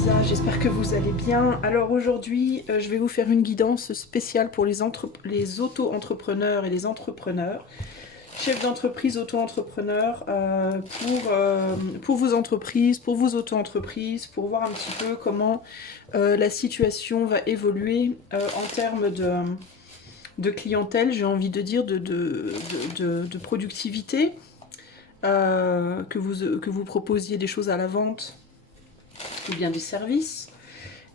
Lisa, j'espère que vous allez bien. Alors aujourd'hui, je vais vous faire une guidance spéciale pour les auto-entrepreneurs et les entrepreneurs, chefs d'entreprise, auto-entrepreneurs, pour vos entreprises, pour vos auto-entreprises, pour voir un petit peu comment la situation va évoluer en termes de clientèle, j'ai envie de dire, de productivité, que vous proposiez des choses à la vente ou bien des services.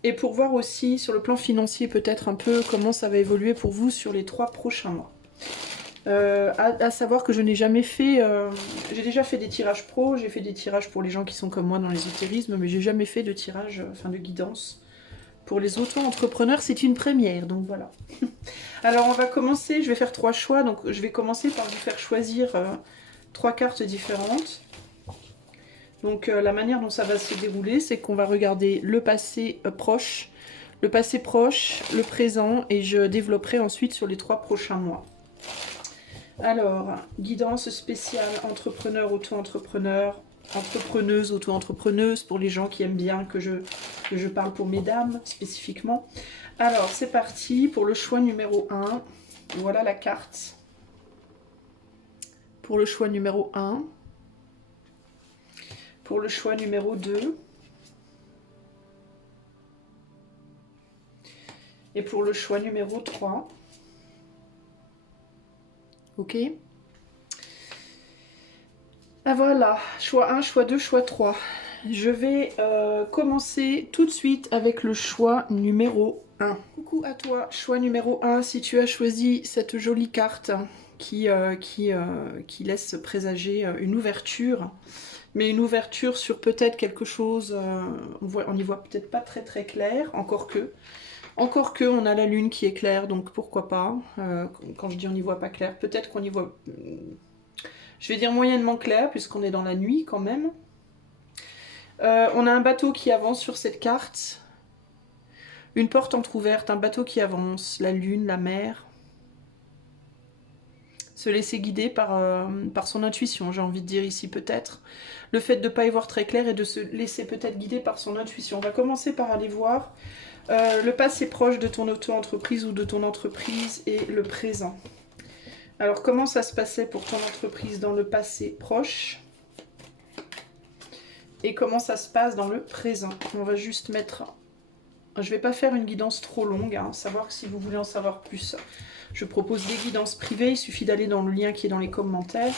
Et pour voir aussi sur le plan financier peut-être un peu comment ça va évoluer pour vous sur les 3 prochains mois. À savoir que je n'ai jamais fait... j'ai déjà fait des tirages pro, j'ai fait des tirages pour les gens qui sont comme moi dans l'ésotérisme, mais j'ai jamais fait de tirage, enfin de guidance. Pour les auto-entrepreneurs, c'est une première, donc voilà. Alors on va commencer, je vais faire 3 choix, donc je vais commencer par vous faire choisir 3 cartes différentes. Donc la manière dont ça va se dérouler, c'est qu'on va regarder le passé proche, le présent, et je développerai ensuite sur les 3 prochains mois. Alors, guidance spéciale entrepreneur, auto-entrepreneur, entrepreneuse, auto-entrepreneuse, pour les gens qui aiment bien que je parle pour mesdames spécifiquement. Alors, c'est parti pour le choix numéro 1. Voilà la carte. Pour le choix numéro 1. Pour le choix numéro 2. Et pour le choix numéro 3. Ok. Ah voilà, choix 1, choix 2, choix 3. Je vais commencer tout de suite avec le choix numéro 1. Coucou à toi, choix numéro 1, si tu as choisi cette jolie carte qui laisse présager une ouverture, mais une ouverture sur peut-être quelque chose, on n'y voit peut-être pas très très clair, encore que on a la lune qui est claire, donc pourquoi pas. Quand je dis on n'y voit pas clair, peut-être qu'on y voit... Je vais dire moyennement clair, puisqu'on est dans la nuit quand même. On a un bateau qui avance sur cette carte. Une porte entrouverte, un bateau qui avance, la lune, la mer. Se laisser guider par son intuition, j'ai envie de dire ici peut-être. Le fait de ne pas y voir très clair et de se laisser peut-être guider par son intuition. On va commencer par aller voir le passé proche de ton auto-entreprise ou de ton entreprise et le présent. Alors comment ça se passait pour ton entreprise dans le passé proche et comment ça se passe dans le présent. On va juste mettre... Je ne vais pas faire une guidance trop longue, hein, savoir que si vous voulez en savoir plus, je propose des guidances privées, il suffit d'aller dans le lien qui est dans les commentaires.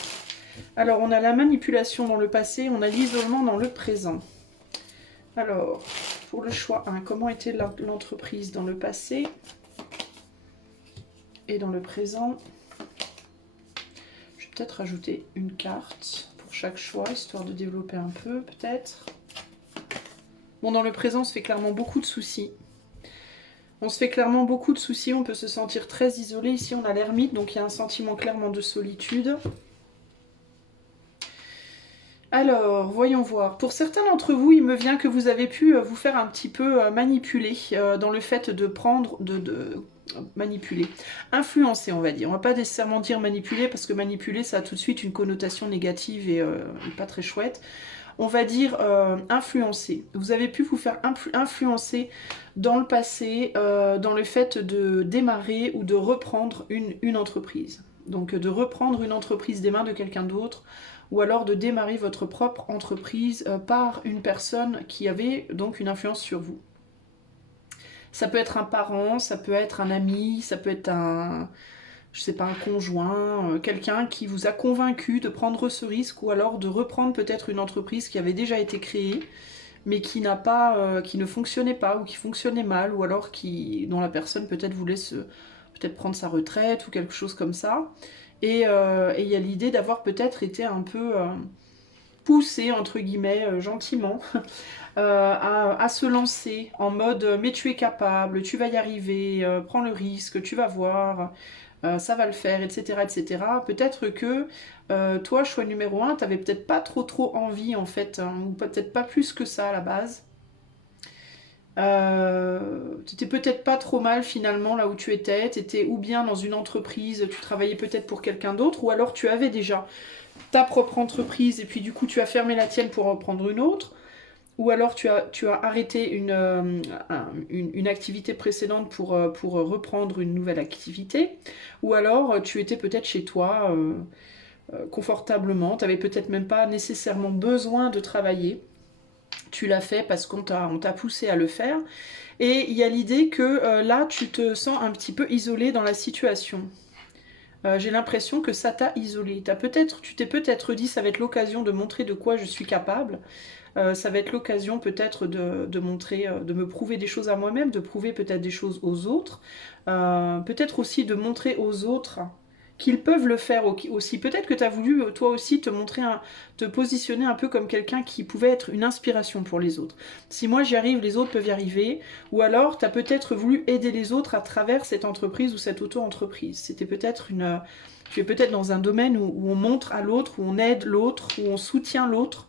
Alors on a la manipulation dans le passé, on a l'isolement dans le présent. Alors, pour le choix 1, comment était l'entreprise dans le passé et dans le présent? Je vais peut-être rajouter une carte pour chaque choix, histoire de développer un peu, peut-être. Bon, dans le présent, on se fait clairement beaucoup de soucis. On se fait clairement beaucoup de soucis, on peut se sentir très isolé. Ici, on a l'ermite, donc il y a un sentiment clairement de solitude. Alors, voyons voir. Pour certains d'entre vous, il me vient que vous avez pu vous faire un petit peu manipuler dans le fait de prendre, manipuler, influencer, on va dire. On va pas nécessairement dire manipuler, parce que manipuler, ça a tout de suite une connotation négative et pas très chouette. On va dire influencer. Vous avez pu vous faire influencer dans le passé, dans le fait de démarrer ou de reprendre une entreprise. Donc de reprendre une entreprise des mains de quelqu'un d'autre, ou alors de démarrer votre propre entreprise par une personne qui avait donc une influence sur vous. Ça peut être un parent, ça peut être un ami, ça peut être un... je sais pas, un conjoint, quelqu'un qui vous a convaincu de prendre ce risque ou alors de reprendre peut-être une entreprise qui avait déjà été créée mais qui n'a pas, qui ne fonctionnait pas ou qui fonctionnait mal ou alors dont la personne peut-être voulait peut-être prendre sa retraite ou quelque chose comme ça. Et il y a l'idée d'avoir peut-être été un peu poussé entre guillemets gentiment à se lancer en mode mais tu es capable, tu vas y arriver, prends le risque, tu vas voir. Ça va le faire, etc. etc. Peut-être que toi, choix numéro 1, t'avais peut-être pas trop envie en fait, hein, ou peut-être pas plus que ça à la base. T'étais peut-être pas trop mal finalement là où tu étais, t'étais ou bien dans une entreprise, tu travaillais peut-être pour quelqu'un d'autre, ou alors tu avais déjà ta propre entreprise et puis du coup tu as fermé la tienne pour en prendre une autre. ou alors tu as arrêté une activité précédente pour reprendre une nouvelle activité, ou alors tu étais peut-être chez toi confortablement, tu n'avais peut-être même pas nécessairement besoin de travailler, tu l'as fait parce qu'on t'a poussé à le faire, et il y a l'idée que là tu te sens un petit peu isolé dans la situation. J'ai l'impression que ça t'a isolé. Tu t'es peut-être dit ça va être l'occasion de montrer de quoi je suis capable. Ça va être l'occasion peut-être de montrer, de me prouver des choses à moi-même, de prouver peut-être des choses aux autres. Peut-être aussi de montrer aux autres qu'ils peuvent le faire aussi. Peut-être que tu as voulu toi aussi te montrer, te positionner un peu comme quelqu'un qui pouvait être une inspiration pour les autres. Si moi j'y arrive, les autres peuvent y arriver. Ou alors tu as peut-être voulu aider les autres à travers cette entreprise ou cette auto-entreprise. C'était peut-être une... Tu es peut-être dans un domaine où on montre à l'autre, où on aide l'autre, où on soutient l'autre.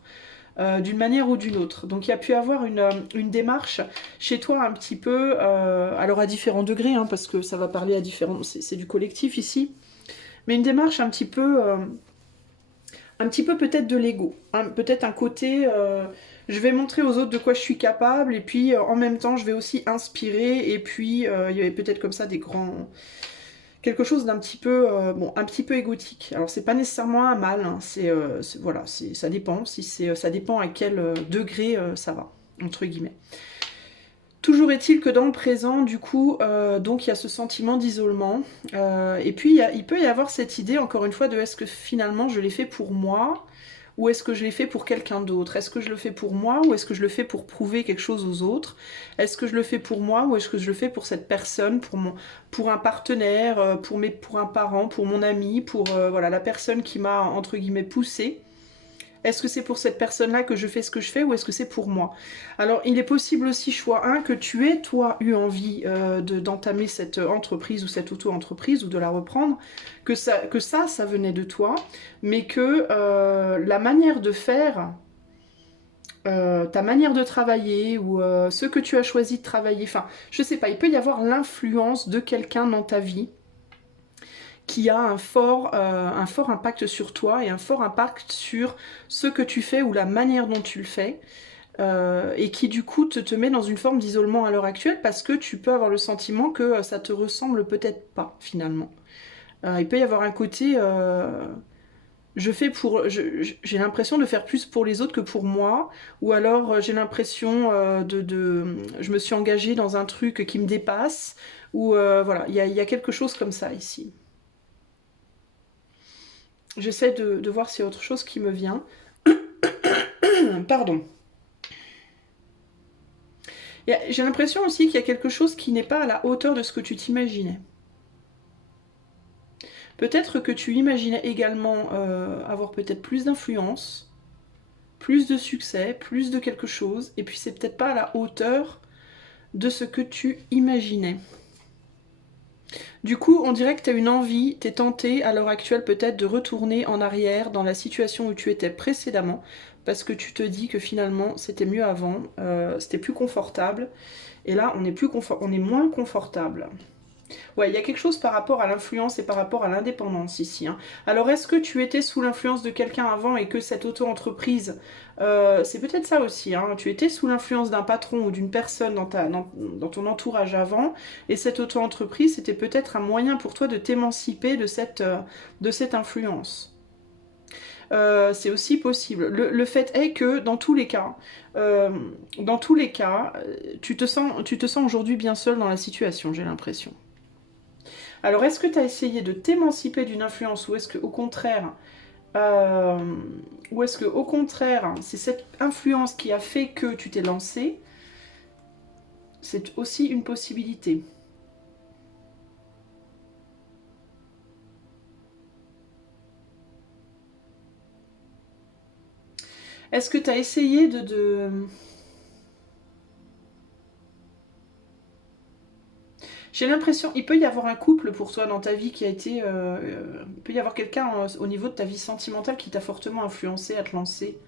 D'une manière ou d'une autre. Donc il y a pu avoir une démarche chez toi un petit peu, alors à différents degrés, hein, parce que ça va parler à différents... C'est du collectif ici, mais une démarche un petit peu peut-être de l'ego, hein, peut-être un côté... je vais montrer aux autres de quoi je suis capable, et puis en même temps je vais aussi inspirer, et puis il y avait peut-être comme ça des grands... Quelque chose d'un petit peu, bon, un petit peu égotique. Alors c'est pas nécessairement un mal, hein, voilà, ça dépend. Si ça dépend à quel degré ça va, entre guillemets. Toujours est-il que dans le présent, du coup, donc il y a ce sentiment d'isolement. Et puis il peut y avoir cette idée, encore une fois, de est-ce que finalement je l'ai fait pour moi ou est-ce que je l'ai fait pour quelqu'un d'autre? Est-ce que je le fais pour moi ou est-ce que je le fais pour prouver quelque chose aux autres? Est-ce que je le fais pour moi ou est-ce que je le fais pour cette personne, pour un partenaire, pour un parent, pour mon ami, pour voilà, la personne qui m'a, entre guillemets, poussé? Est-ce que c'est pour cette personne-là que je fais ce que je fais ou est-ce que c'est pour moi? Alors, il est possible aussi, choix 1, que tu aies, toi, eu envie d'entamer cette entreprise ou cette auto-entreprise ou de la reprendre, que ça venait de toi, mais que la manière de faire, ta manière de travailler ou ce que tu as choisi de travailler, enfin, je sais pas, il peut y avoir l'influence de quelqu'un dans ta vie qui a un fort impact sur toi et un fort impact sur ce que tu fais ou la manière dont tu le fais. Et qui du coup te met dans une forme d'isolement à l'heure actuelle parce que tu peux avoir le sentiment que ça te ressemble peut-être pas finalement. Il peut y avoir un côté j'ai l'impression de faire plus pour les autres que pour moi, ou alors j'ai l'impression je me suis engagée dans un truc qui me dépasse, ou voilà, il y a quelque chose comme ça ici. J'essaie de voir s'il y a autre chose qui me vient. Pardon. J'ai l'impression aussi qu'il y a quelque chose qui n'est pas à la hauteur de ce que tu t'imaginais. Peut-être que tu imaginais également avoir peut-être plus d'influence, plus de succès, plus de quelque chose, et puis c'est peut-être pas à la hauteur de ce que tu imaginais. Du coup, on dirait que tu as une envie, tu es tenté à l'heure actuelle peut-être de retourner en arrière dans la situation où tu étais précédemment, parce que tu te dis que finalement c'était mieux avant, c'était plus confortable, et là on est moins confortable. Ouais, il y a quelque chose par rapport à l'influence et par rapport à l'indépendance ici, hein. Alors, est-ce que tu étais sous l'influence de quelqu'un avant et que cette auto-entreprise, c'est peut-être ça aussi, hein, tu étais sous l'influence d'un patron ou d'une personne dans ton entourage avant, et cette auto-entreprise, c'était peut-être un moyen pour toi de t'émanciper de cette influence. C'est aussi possible. Le fait est que euh, dans tous les cas, tu te sens aujourd'hui bien seul dans la situation, j'ai l'impression. Alors, est-ce que tu as essayé de t'émanciper d'une influence ou est-ce que au contraire, euh, c'est cette influence qui a fait que tu t'es lancé? C'est aussi une possibilité. Est-ce que tu as essayé J'ai l'impression, il peut y avoir un couple pour toi dans ta vie qui a été... il peut y avoir quelqu'un au niveau de ta vie sentimentale qui t'a fortement influencé à te lancer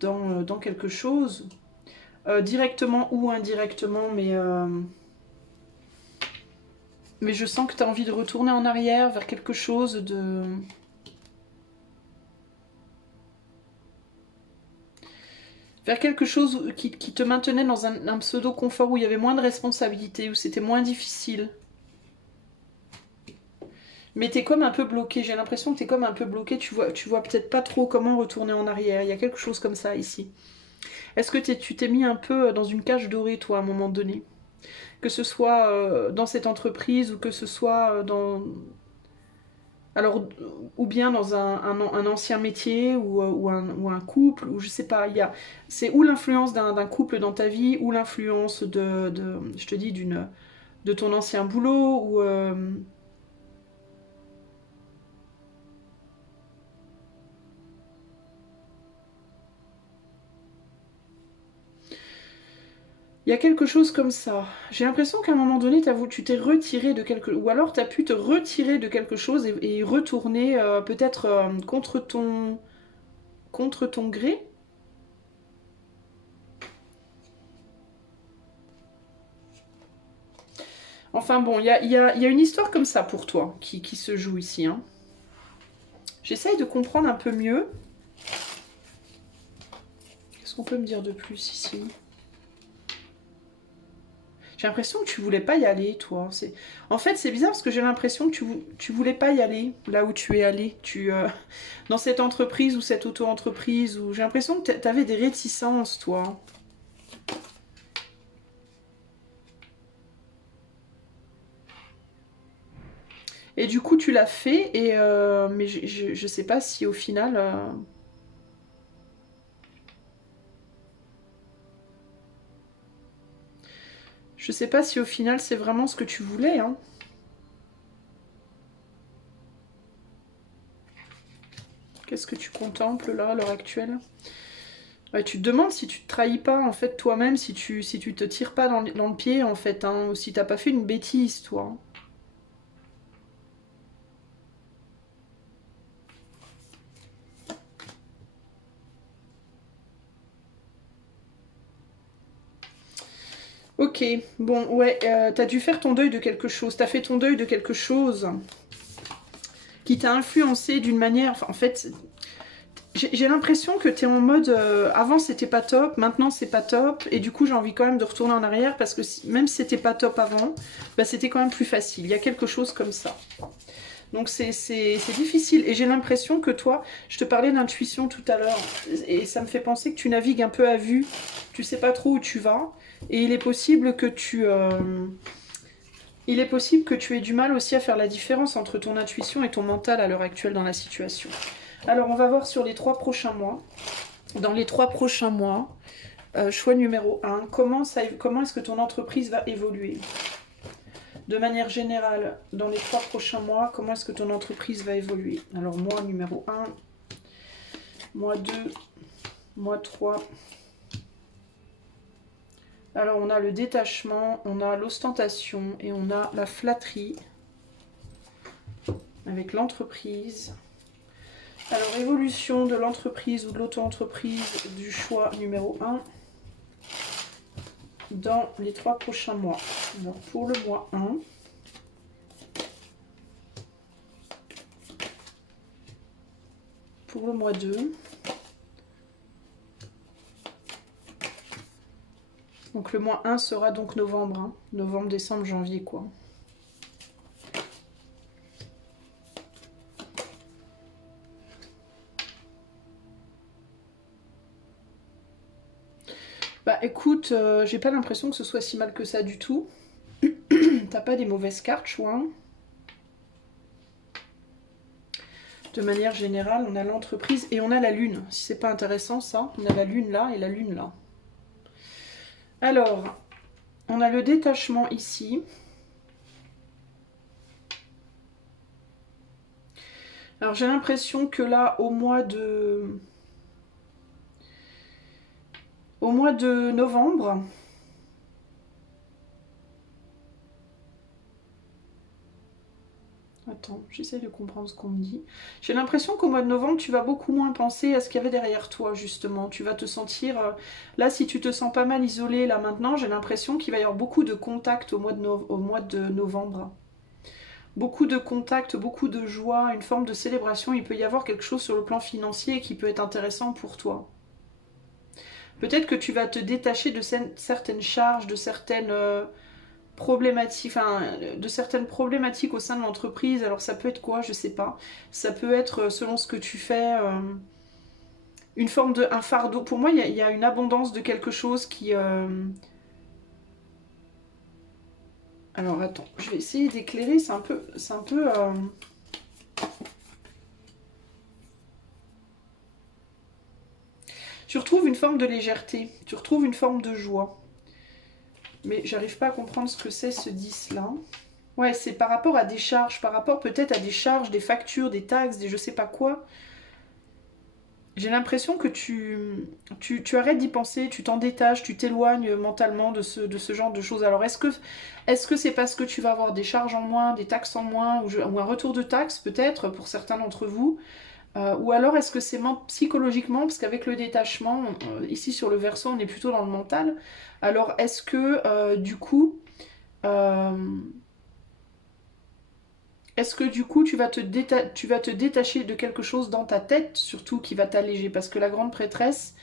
dans quelque chose, directement ou indirectement, mais je sens que tu as envie de retourner en arrière vers quelque chose de... Vers quelque chose qui te maintenait dans un pseudo-confort où il y avait moins de responsabilités, où c'était moins difficile. Mais t'es comme un peu bloqué, j'ai l'impression que t'es comme un peu bloqué, tu vois peut-être pas trop comment retourner en arrière, il y a quelque chose comme ça ici. Est-ce que tu t'es mis un peu dans une cage dorée, toi, à un moment donné? Que ce soit dans cette entreprise ou que ce soit dans... Alors, ou bien dans un ancien métier ou un couple, ou je sais pas, c'est ou l'influence d'un couple dans ta vie, ou l'influence je te dis, de ton ancien boulot, ou... Il y a quelque chose comme ça. J'ai l'impression qu'à un moment donné, tu t'es retiré de quelque... Ou alors tu as pu te retirer de quelque chose et retourner peut-être contre ton gré. Enfin bon, il y a une histoire comme ça pour toi qui se joue ici. Hein. J'essaye de comprendre un peu mieux. Qu'est-ce qu'on peut me dire de plus ici? J'ai l'impression que tu voulais pas y aller, toi. En fait, c'est bizarre parce que j'ai l'impression que tu voulais pas y aller là où tu es allé. Dans cette entreprise ou cette auto-entreprise. J'ai l'impression que tu avais des réticences, toi. Et du coup, tu l'as fait, mais je sais pas si au final... je sais pas si au final c'est vraiment ce que tu voulais. Hein. Qu'est-ce que tu contemples là, à l'heure actuelle? Ouais, tu te demandes si tu te trahis pas en fait toi-même, si tu te tires pas dans le pied en fait, hein, ou si t'as pas fait une bêtise toi. Ok, bon ouais, t'as dû faire ton deuil de quelque chose, t'as fait ton deuil de quelque chose qui t'a influencé d'une manière, enfin, en fait, j'ai l'impression que t'es en mode, avant c'était pas top, maintenant c'est pas top, et du coup j'ai envie quand même de retourner en arrière parce que même si c'était pas top avant, bah, c'était quand même plus facile, il y a quelque chose comme ça. Donc c'est difficile. Et j'ai l'impression que toi, je te parlais d'intuition tout à l'heure, et ça me fait penser que tu navigues un peu à vue, tu sais pas trop où tu vas, et il est possible que il est possible que tu aies du mal aussi à faire la différence entre ton intuition et ton mental à l'heure actuelle dans la situation. Alors on va voir sur les 3 prochains mois. Dans les 3 prochains mois, choix numéro 1, comment est-ce que ton entreprise va évoluer? De manière générale, dans les 3 prochains mois, comment est-ce que ton entreprise va évoluer? Alors, mois numéro 1, mois 2, mois 3. Alors, on a le détachement, on a l'ostentation et on a la flatterie avec l'entreprise. Alors, évolution de l'entreprise ou de l'auto-entreprise du choix numéro 1 dans les 3 prochains mois. Alors, pour le mois 1, pour le mois 2, donc le mois 1 sera donc novembre, hein. Novembre, décembre, janvier quoi. Bah écoute, j'ai pas l'impression que ce soit si mal que ça du tout. T'as pas des mauvaises cartes, chouin. De manière générale, on a l'entreprise et on a la lune. Si c'est pas intéressant ça, on a la lune là et la lune là. Alors, on a le détachement ici. Alors j'ai l'impression que là, au mois de novembre, attends, j'essaie de comprendre ce qu'on me dit. J'ai l'impression qu'au mois de novembre, tu vas beaucoup moins penser à ce qu'il y avait derrière toi, justement. Tu vas te sentir... là, si tu te sens pas mal isolé, là, maintenant, j'ai l'impression qu'il va y avoir beaucoup de contacts au mois de novembre. Beaucoup de contacts, beaucoup de joie, une forme de célébration. Il peut y avoir quelque chose sur le plan financier qui peut être intéressant pour toi. Peut-être que tu vas te détacher de certaines charges, de certaines problématiques, enfin, de certaines problématiques au sein de l'entreprise. Alors ça peut être quoi, je sais pas. Ça peut être, selon ce que tu fais, une forme de, un fardeau. Pour moi, il y a une abondance de quelque chose qui... Alors attends, je vais essayer d'éclairer, c'est un peu... Tu retrouves une forme de légèreté, tu retrouves une forme de joie. Mais j'arrive pas à comprendre ce que c'est ce 10 là. Ouais, c'est par rapport à des charges, par rapport peut-être à des charges, des factures, des taxes, des je sais pas quoi. J'ai l'impression que tu arrêtes d'y penser, tu t'en détaches, tu t'éloignes mentalement de ce genre de choses. Alors est-ce que c'est parce que tu vas avoir des charges en moins, des taxes en moins, ou un retour de taxes peut-être pour certains d'entre vous, ou alors est-ce que c'est psychologiquement, parce qu'avec le détachement, ici sur le verso on est plutôt dans le mental, alors est-ce que du coup... euh, est-ce que du coup tu vas tu vas te détacher de quelque chose dans ta tête, surtout qui va t'alléger? Parce que la grande prêtresse,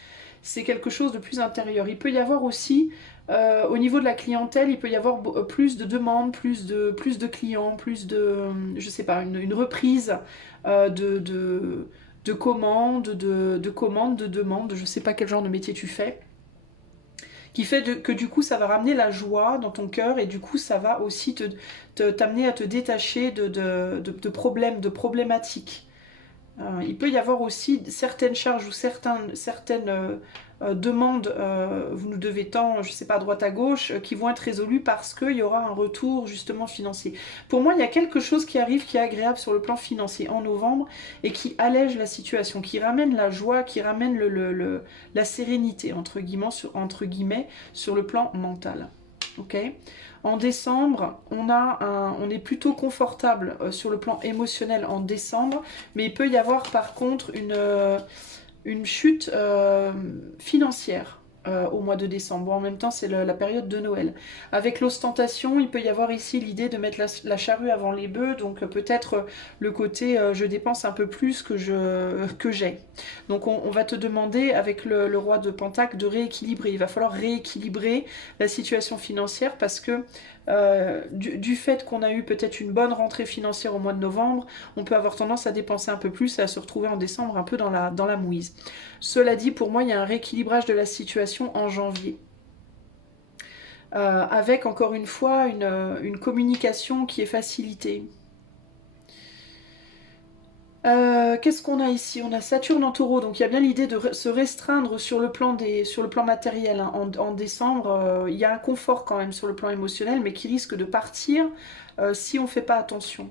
c'est quelque chose de plus intérieur. Il peut y avoir aussi, au niveau de la clientèle, il peut y avoir plus de demandes, plus de clients, plus de, je sais pas, une reprise de commandes, de commandes, de demandes. Je sais pas quel genre de métier tu fais, qui fait que du coup ça va ramener la joie dans ton cœur et du coup ça va aussi t'amener à te détacher de problèmes, de problématiques. Il peut y avoir aussi certaines charges ou certaines demandes, vous nous devez tant, je sais pas, à droite à gauche, qui vont être résolues parce qu'il y aura un retour justement financier. Pour moi, il y a quelque chose qui arrive qui est agréable sur le plan financier en novembre et qui allège la situation, qui ramène la joie, qui ramène la sérénité, entre guillemets, sur le plan mental. Ok. En décembre, on est plutôt confortable sur le plan émotionnel en décembre, mais il peut y avoir par contre une chute financière au mois de décembre. Bon, en même temps, c'est la période de Noël. Avec l'ostentation, il peut y avoir ici l'idée de mettre la charrue avant les bœufs, donc peut-être le côté je dépense un peu plus que j'ai. Donc on va te demander avec le roi de Pentacle de rééquilibrer. Il va falloir rééquilibrer la situation financière parce que du fait qu'on a eu peut-être une bonne rentrée financière au mois de novembre, on peut avoir tendance à dépenser un peu plus et à se retrouver en décembre un peu dans la mouise. Cela dit, pour moi, il y a un rééquilibrage de la situation en janvier. Avec encore une fois une communication qui est facilitée. Qu'est-ce qu'on a ici? On a Saturne en taureau, donc il y a bien l'idée de se restreindre sur le plan, sur le plan matériel. Hein. En décembre, il y a un confort quand même sur le plan émotionnel, mais qui risque de partir si on ne fait pas attention.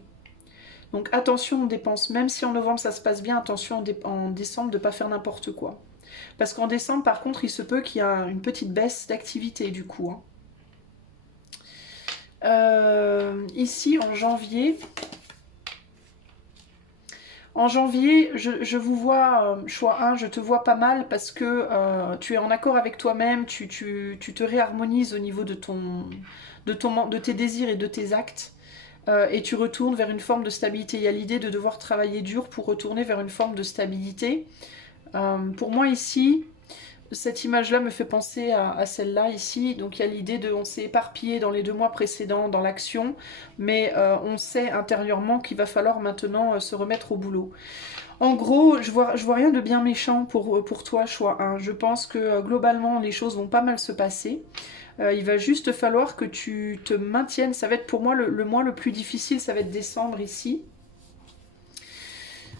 Donc attention aux dépenses, même si en novembre ça se passe bien, attention en décembre de ne pas faire n'importe quoi. Parce qu'en décembre, par contre, il se peut qu'il y ait une petite baisse d'activité du coup. Hein. Ici, en janvier, je vous vois, choix 1, je te vois pas mal parce que tu es en accord avec toi-même, tu te réharmonises au niveau de tes désirs et de tes actes. Et tu retournes vers une forme de stabilité. Il y a l'idée de devoir travailler dur pour retourner vers une forme de stabilité. Pour moi ici, cette image-là me fait penser à celle-là ici. Donc il y a l'idée de on s'est éparpillé dans les 2 mois précédents dans l'action, mais on sait intérieurement qu'il va falloir maintenant se remettre au boulot. En gros, je vois rien de bien méchant pour toi, choix 1. Je pense que globalement les choses vont pas mal se passer. Il va juste falloir que tu te maintiennes. Ça va être pour moi le mois le plus difficile, ça va être décembre ici.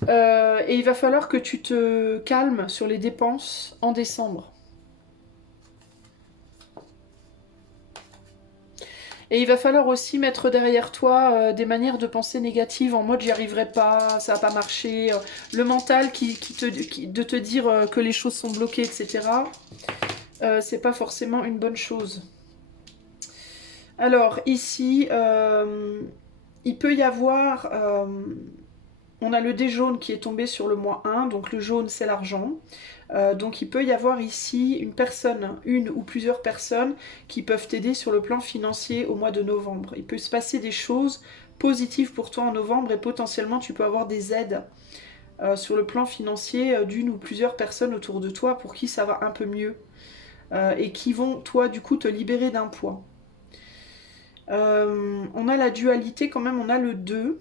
Et il va falloir que tu te calmes sur les dépenses en décembre. Et il va falloir aussi mettre derrière toi des manières de penser négatives en mode j'y arriverai pas, ça va pas marcher. Le mental de te dire que les choses sont bloquées, etc. C'est pas forcément une bonne chose. Alors ici, il peut y avoir... on a le dé jaune qui est tombé sur le mois 1, donc le jaune c'est l'argent. Donc il peut y avoir ici une ou plusieurs personnes qui peuvent t'aider sur le plan financier au mois de novembre. Il peut se passer des choses positives pour toi en novembre et potentiellement tu peux avoir des aides sur le plan financier d'une ou plusieurs personnes autour de toi pour qui ça va un peu mieux. et qui vont, toi, du coup, te libérer d'un poids. On a la dualité quand même, on a le 2.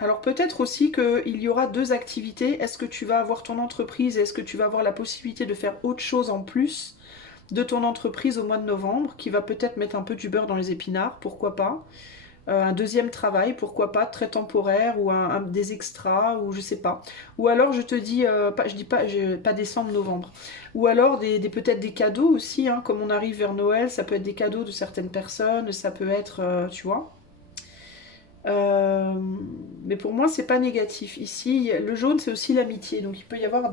Alors peut-être aussi qu'il y aura 2 activités. Est-ce que tu vas avoir ton entreprise? Est-ce que tu vas avoir la possibilité de faire autre chose en plus de ton entreprise au mois de novembre, qui va peut-être mettre un peu du beurre dans les épinards, pourquoi pas. Un deuxième travail, pourquoi pas, très temporaire, ou des extras, ou je sais pas. Ou alors je te dis, je dis pas décembre, novembre. Ou alors peut-être des cadeaux aussi, hein, comme on arrive vers Noël, ça peut être des cadeaux de certaines personnes, ça peut être, tu vois. Euh, mais pour moi, c'est pas négatif. Ici, le jaune, c'est aussi l'amitié. Donc il peut y avoir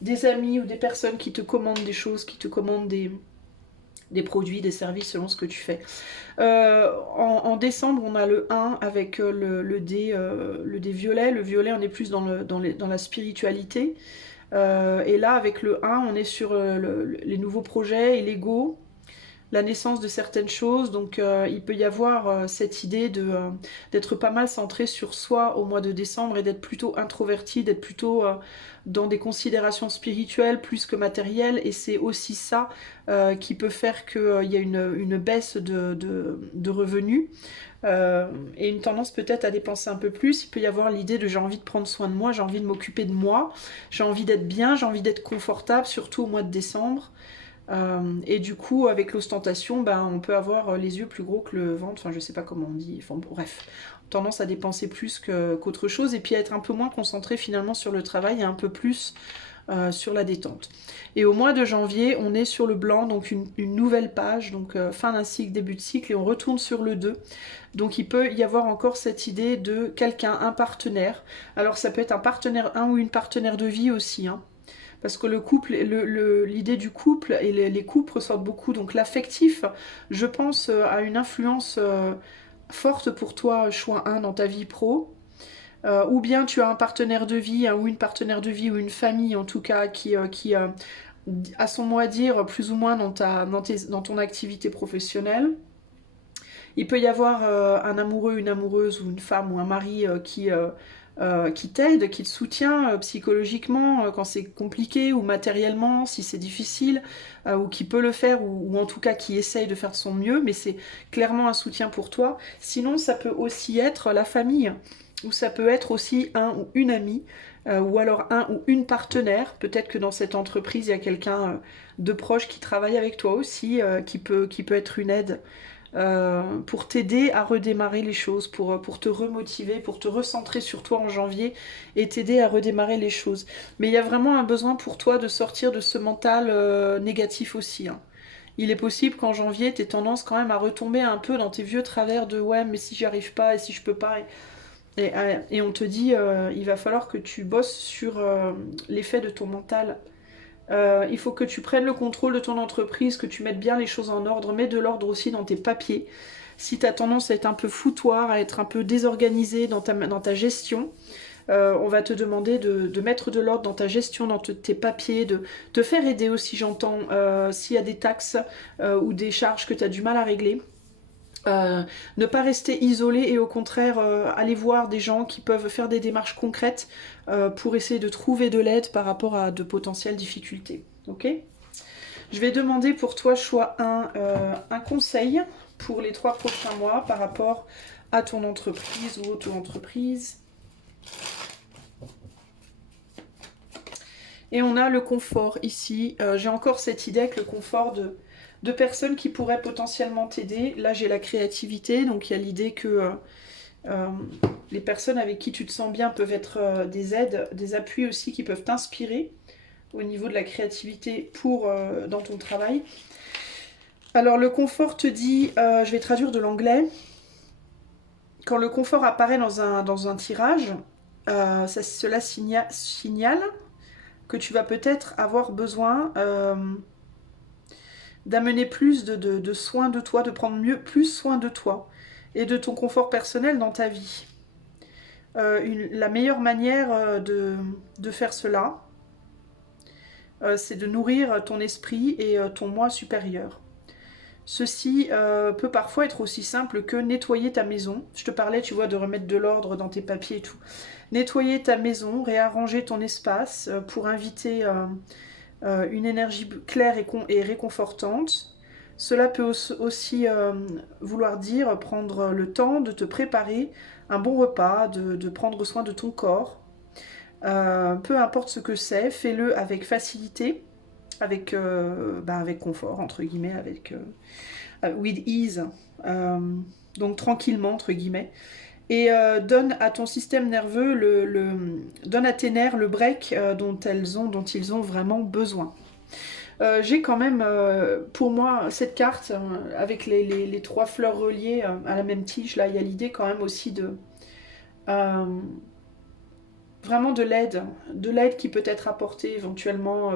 des amis ou des personnes qui te commandent des choses, qui te commandent des produits, des services selon ce que tu fais. En décembre, on a le 1 avec le dé violet. Le violet, on est plus dans la spiritualité. Et là, avec le 1, on est sur les nouveaux projets et l'ego, la naissance de certaines choses. Donc il peut y avoir cette idée d'être pas mal centré sur soi au mois de décembre et d'être plutôt introverti, d'être plutôt dans des considérations spirituelles plus que matérielles. Et c'est aussi ça qui peut faire qu'il y a une baisse de revenus. Et une tendance peut-être à dépenser un peu plus. Il peut y avoir l'idée de j'ai envie de prendre soin de moi, j'ai envie de m'occuper de moi, j'ai envie d'être bien, j'ai envie d'être confortable, surtout au mois de décembre. Et du coup, avec l'ostentation, ben, on peut avoir les yeux plus gros que le ventre, enfin je sais pas comment on dit, enfin, bref, tendance à dépenser plus qu'autre chose, et puis à être un peu moins concentré finalement sur le travail et un peu plus sur la détente. Et au mois de janvier, on est sur le blanc, donc une nouvelle page, donc fin d'un cycle, début de cycle, et on retourne sur le 2. Donc il peut y avoir encore cette idée de quelqu'un, un partenaire. Alors ça peut être un partenaire, un ou une partenaire de vie aussi, hein. Parce que le couple, l'idée du couple et les couples ressortent beaucoup. Donc l'affectif, je pense, a une influence forte pour toi, choix 1 dans ta vie pro. Ou bien tu as un partenaire de vie, hein, ou une partenaire de vie, ou une famille en tout cas, qui a son mot à dire plus ou moins dans ton activité professionnelle. Il peut y avoir un amoureux, une amoureuse, ou une femme ou un mari qui t'aide, qui te soutient psychologiquement quand c'est compliqué, ou matériellement si c'est difficile, ou qui peut le faire, ou en tout cas qui essaye de faire de son mieux, mais c'est clairement un soutien pour toi. Sinon, ça peut aussi être la famille, ou ça peut être aussi un ou une amie, ou alors un ou une partenaire. Peut-être que dans cette entreprise, il y a quelqu'un de proche qui travaille avec toi aussi, qui peut être une aide pour t'aider à redémarrer les choses, pour te remotiver, pour te recentrer sur toi en janvier et t'aider à redémarrer les choses. Mais il y a vraiment un besoin pour toi de sortir de ce mental négatif aussi, hein. Il est possible qu'en janvier, tu aies tendance quand même à retomber un peu dans tes vieux travers de ouais, mais si j'y arrive pas et si je peux pas. Et on te dit, il va falloir que tu bosses sur l'effet de ton mental. Il faut que tu prennes le contrôle de ton entreprise, que tu mettes bien les choses en ordre, mets de l'ordre aussi dans tes papiers. Si tu as tendance à être un peu foutoir, à être un peu désorganisé dans ta gestion, on va te demander de mettre de l'ordre dans ta gestion, dans tes papiers, de te faire aider aussi, j'entends, s'il y a des taxes ou des charges que tu as du mal à régler. Ne pas rester isolé et au contraire aller voir des gens qui peuvent faire des démarches concrètes pour essayer de trouver de l'aide par rapport à de potentielles difficultés. Ok ? Je vais demander pour toi, choix 1, un conseil pour les 3 prochains mois par rapport à ton entreprise ou auto-entreprise. Et on a le confort ici. J'ai encore cette idée avec le confort de personnes qui pourraient potentiellement t'aider. Là, j'ai la créativité, donc il y a l'idée que les personnes avec qui tu te sens bien peuvent être des aides, des appuis aussi qui peuvent t'inspirer au niveau de la créativité dans ton travail. Alors, le confort te dit, je vais traduire de l'anglais, quand le confort apparaît dans un tirage, cela signale que tu vas peut-être avoir besoin d'amener plus de soin de toi, de prendre plus soin de toi et de ton confort personnel dans ta vie. La meilleure manière de faire cela, c'est de nourrir ton esprit et ton moi supérieur. Ceci peut parfois être aussi simple que nettoyer ta maison. Je te parlais, tu vois, de remettre de l'ordre dans tes papiers et tout. Nettoyer ta maison, réarranger ton espace pour inviter une énergie claire et réconfortante. Cela peut aussi vouloir dire prendre le temps de te préparer un bon repas, de prendre soin de ton corps. Peu importe ce que c'est, fais-le avec facilité, avec confort, entre guillemets, with ease, euh, donc tranquillement, entre guillemets. Et donne à ton système nerveux, donne à tes nerfs le break dont ils ont vraiment besoin. J'ai quand même, pour moi, cette carte, avec les trois fleurs reliées à la même tige, là, il y a l'idée quand même aussi euh, vraiment de l'aide qui peut être apportée éventuellement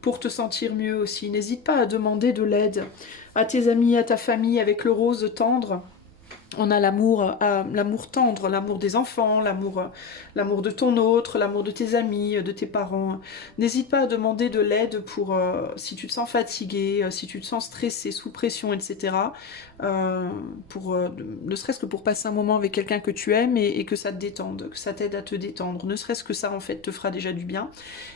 pour te sentir mieux aussi. N'hésite pas à demander de l'aide à tes amis, à ta famille, avec le rose tendre. On a l'amour tendre, l'amour des enfants, l'amour de ton autre, l'amour de tes amis, de tes parents. N'hésite pas à demander de l'aide pour si tu te sens fatigué, si tu te sens stressé, sous pression, etc. Euh, ne serait-ce que pour passer un moment avec quelqu'un que tu aimes et que ça te détende, que ça t'aide à te détendre. Ne serait-ce que ça, en fait, te fera déjà du bien.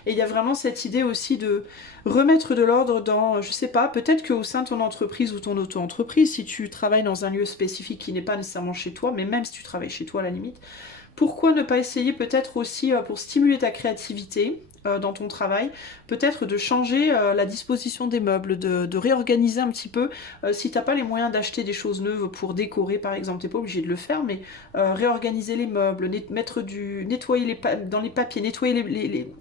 Et il y a vraiment cette idée aussi de remettre de l'ordre dans, je sais pas, peut-être qu'au sein de ton entreprise ou ton auto-entreprise, si tu travailles dans un lieu spécifique qui n'est pas nécessairement chez toi, mais même si tu travailles chez toi à la limite, pourquoi ne pas essayer peut-être aussi pour stimuler ta créativité dans ton travail, peut-être de changer la disposition des meubles, de réorganiser un petit peu. Si tu n'as pas les moyens d'acheter des choses neuves pour décorer par exemple, tu n'es pas obligé de le faire, mais réorganiser les meubles, nettoyer dans les papiers, nettoyer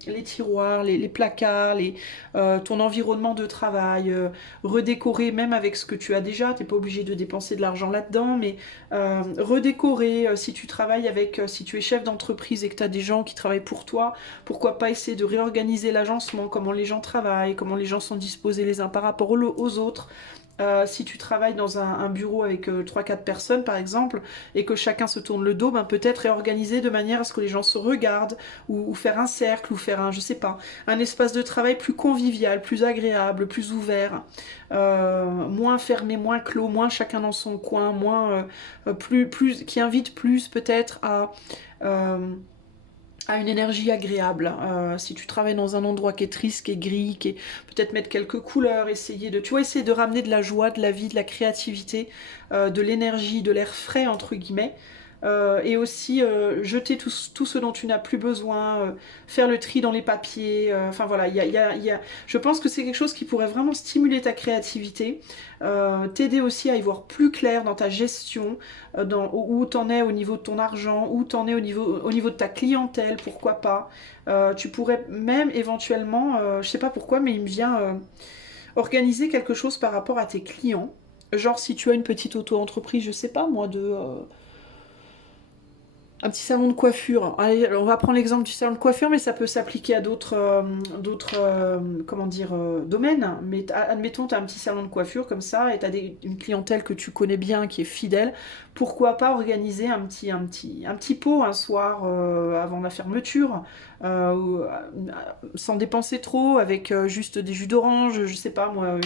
les tiroirs, les placards, ton environnement de travail, redécorer même avec ce que tu as déjà, tu n'es pas obligé de dépenser de l'argent là-dedans, mais redécorer, si tu travailles si tu es chef d'entreprise et que tu as des gens qui travaillent pour toi, pourquoi pas essayer de réorganiser l'agencement, comment les gens travaillent, comment les gens sont disposés les uns par rapport aux autres. Si tu travailles dans un bureau avec 3-4 personnes par exemple et que chacun se tourne le dos, ben peut-être réorganiser de manière à ce que les gens se regardent ou faire un cercle ou faire je sais pas, un espace de travail plus convivial, plus agréable, plus ouvert, moins fermé, moins clos, moins chacun dans son coin, moins qui invite plus peut-être euh, à une énergie agréable. Si tu travailles dans un endroit qui est triste, qui est gris, peut-être mettre quelques couleurs, essayer de ramener de la joie, de la vie, de la créativité, de l'énergie, de l'air frais entre guillemets. Et aussi jeter tout ce dont tu n'as plus besoin, faire le tri dans les papiers. Enfin voilà, je pense que c'est quelque chose qui pourrait vraiment stimuler ta créativité, t'aider aussi à y voir plus clair dans ta gestion, où t'en es au niveau de ton argent, où t'en es au niveau de ta clientèle, pourquoi pas. Tu pourrais même éventuellement, je sais pas pourquoi, mais il me vient organiser quelque chose par rapport à tes clients. Genre si tu as une petite auto-entreprise, je sais pas moi, un petit salon de coiffure. Allez, on va prendre l'exemple du salon de coiffure, mais ça peut s'appliquer à comment dire, domaines. Mais admettons, tu as un petit salon de coiffure comme ça, et tu as une clientèle que tu connais bien, qui est fidèle. Pourquoi pas organiser un petit pot un soir avant la fermeture, sans dépenser trop, avec juste des jus d'orange, je sais pas moi,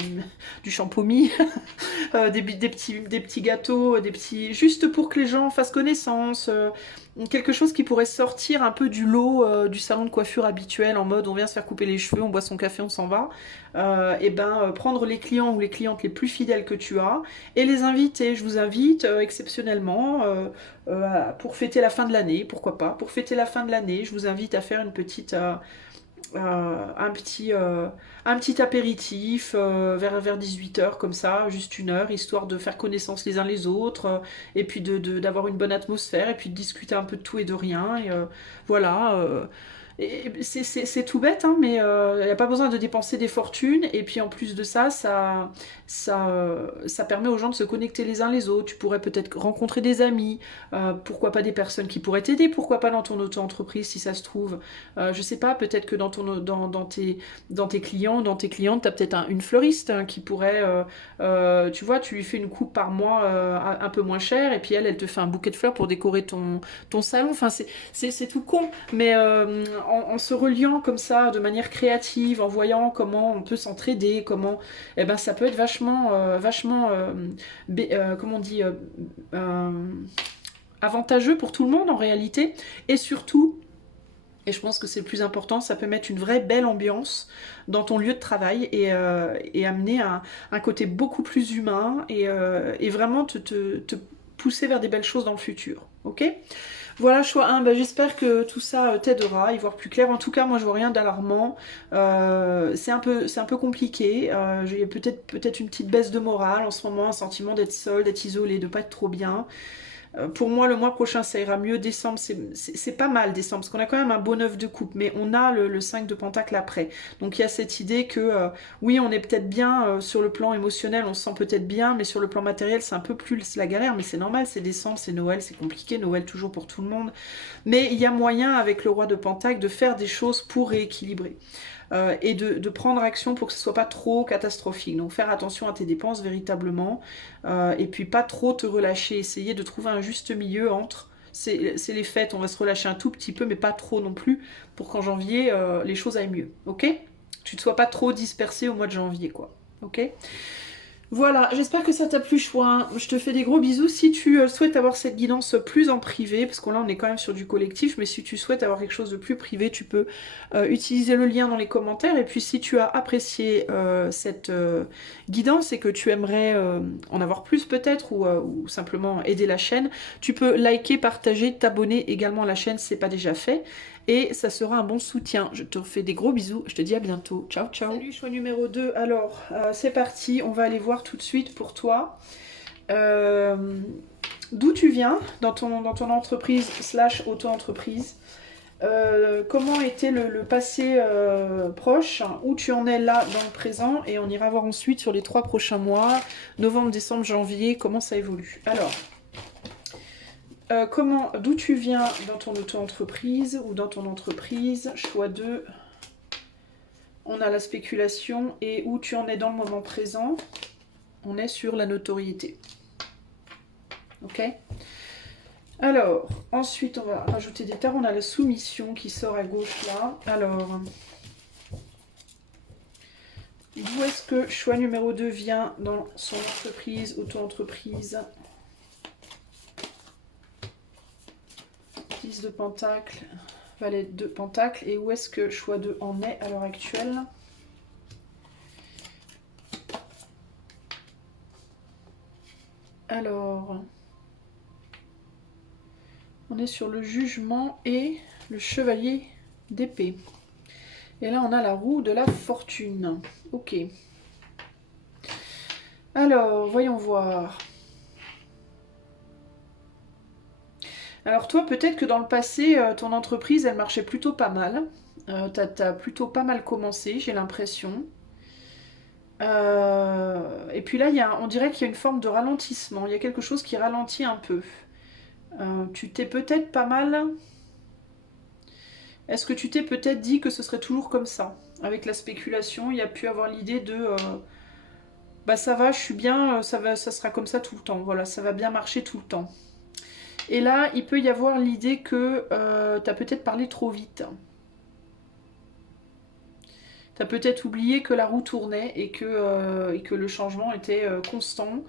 du champomis, des petits gâteaux, juste pour que les gens fassent connaissance. Quelque chose qui pourrait sortir un peu du lot du salon de coiffure habituel, en mode on vient se faire couper les cheveux, on boit son café, on s'en va. Prendre les clients ou les clientes les plus fidèles que tu as et les inviter. Je vous invite exceptionnellement pour fêter la fin de l'année, pourquoi pas. Pour fêter la fin de l'année, je vous invite à faire une petite un petit apéritif vers 18 h comme ça, juste 1 heure, histoire de faire connaissance les uns les autres, et puis d'avoir une bonne atmosphère, et puis de discuter un peu de tout et de rien, et voilà. C'est tout bête, hein, mais il n'y a pas besoin de dépenser des fortunes, et puis en plus de ça, ça permet aux gens de se connecter les uns les autres. Tu pourrais peut-être rencontrer des amis, pourquoi pas des personnes qui pourraient t'aider, pourquoi pas dans ton auto-entreprise si ça se trouve. Je sais pas, peut-être que dans tes clients, dans tes clientes, tu as peut-être une fleuriste hein, qui pourrait, tu vois, tu lui fais une coupe par mois un peu moins cher, et puis elle te fait un bouquet de fleurs pour décorer ton salon. Enfin, c'est tout con, mais en se reliant comme ça, de manière créative, en voyant comment on peut s'entraider, eh ben, ça peut être vachement, comment on dit, euh, avantageux pour tout le monde en réalité, et surtout Et je pense que c'est le plus important, ça peut mettre une vraie belle ambiance dans ton lieu de travail et amener un côté beaucoup plus humain et vraiment te pousser vers des belles choses dans le futur. Ok? Voilà, choix 1, bah, j'espère que tout ça t'aidera à y voir plus clair. En tout cas, moi je vois rien d'alarmant. C'est un peu compliqué. J'ai peut-être une petite baisse de morale en ce moment, un sentiment d'être seul, d'être isolé, de pas être trop bien. Pour moi, le mois prochain, ça ira mieux. Décembre, c'est pas mal, décembre, parce qu'on a quand même un beau neuf de coupe, mais on a le 5 de pentacle après. Donc il y a cette idée que, oui, on est peut-être bien sur le plan émotionnel, on se sent peut-être bien, mais sur le plan matériel, c'est un peu plus la galère, mais c'est normal, c'est décembre, c'est Noël, c'est compliqué, Noël toujours pour tout le monde. Mais il y a moyen, avec le roi de pentacle, de faire des choses pour rééquilibrer. Et de prendre action pour que ce soit pas trop catastrophique. Donc faire attention à tes dépenses véritablement, et puis pas trop te relâcher, essayer de trouver un juste milieu entre c'est les fêtes, on va se relâcher un tout petit peu, mais pas trop non plus, pour qu'en janvier, les choses aillent mieux, ok? Tu ne sois pas trop dispersé au mois de janvier, quoi, ok? Voilà, j'espère que ça t'a plu, choix. Je te fais des gros bisous. Si tu souhaites avoir cette guidance plus en privé, parce que là on est quand même sur du collectif, mais si tu souhaites avoir quelque chose de plus privé, tu peux utiliser le lien dans les commentaires. Et puis si tu as apprécié cette guidance et que tu aimerais en avoir plus peut-être, ou simplement aider la chaîne, tu peux liker, partager, t'abonner également à la chaîne si ce n'est pas déjà fait. Et ça sera un bon soutien. Je te fais des gros bisous. Je te dis à bientôt. Ciao, ciao. Salut, choix numéro 2. Alors, c'est parti. On va aller voir tout de suite pour toi. D'où tu viens dans ton entreprise / auto-entreprise. Comment était le passé proche, où tu en es là dans le présent, et on ira voir ensuite sur les 3 prochains mois, novembre, décembre, janvier, comment ça évolue. Alors, d'où tu viens dans ton auto-entreprise ou dans ton entreprise, choix 2, on a la spéculation, et où tu en es dans le moment présent, on est sur la notoriété. Ok? Alors, ensuite on va rajouter des tares, on a la soumission qui sort à gauche là. Alors, d'où est-ce que choix numéro 2 vient dans son entreprise, auto-entreprise? 10 de pentacle, valet de pentacle. Et où est-ce que choix 2 en est à l'heure actuelle? Alors, on est sur le jugement et le chevalier d'épée. Et là, on a la roue de la fortune. Ok. Alors, voyons voir. Alors toi, peut-être que dans le passé, ton entreprise, elle marchait plutôt pas mal. T'as plutôt pas mal commencé, j'ai l'impression. Et puis là, on dirait qu'il y a une forme de ralentissement. Il y a quelque chose qui ralentit un peu. Tu t'es peut-être pas mal... Est-ce que tu t'es peut-être dit que ce serait toujours comme ça? Avec la spéculation, il y a pu avoir l'idée de... bah ça va, je suis bien, ça sera comme ça tout le temps. Voilà, ça va bien marcher tout le temps. Et là, il peut y avoir l'idée que tu as peut-être parlé trop vite. Tu as peut-être oublié que la roue tournait et que le changement était constant.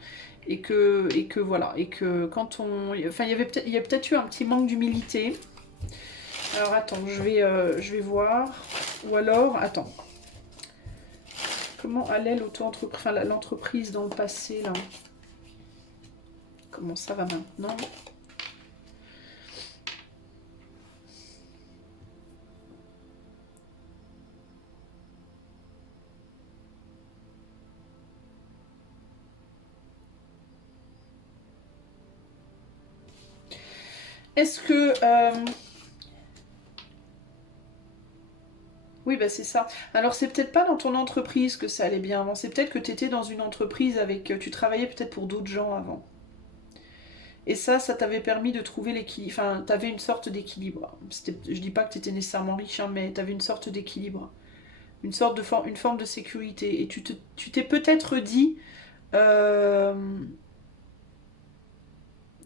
Et que voilà, et que quand on... Enfin, il y a peut-être eu un petit manque d'humilité. Alors attends, je vais voir. Ou alors, attends. Comment allait l'entreprise dans le passé, là? Comment ça va maintenant? Est-ce que... Oui, bah c'est ça. Alors c'est peut-être pas dans ton entreprise que ça allait bien avant. C'est peut-être que tu étais dans une entreprise avec... Tu travaillais peut-être pour d'autres gens avant. Et ça t'avait permis de trouver l'équilibre. Enfin, tu avais une sorte d'équilibre. Je dis pas que tu étais nécessairement riche, hein, mais tu avais une sorte d'équilibre. Une forme de sécurité. Et tu t'es peut-être dit... euh,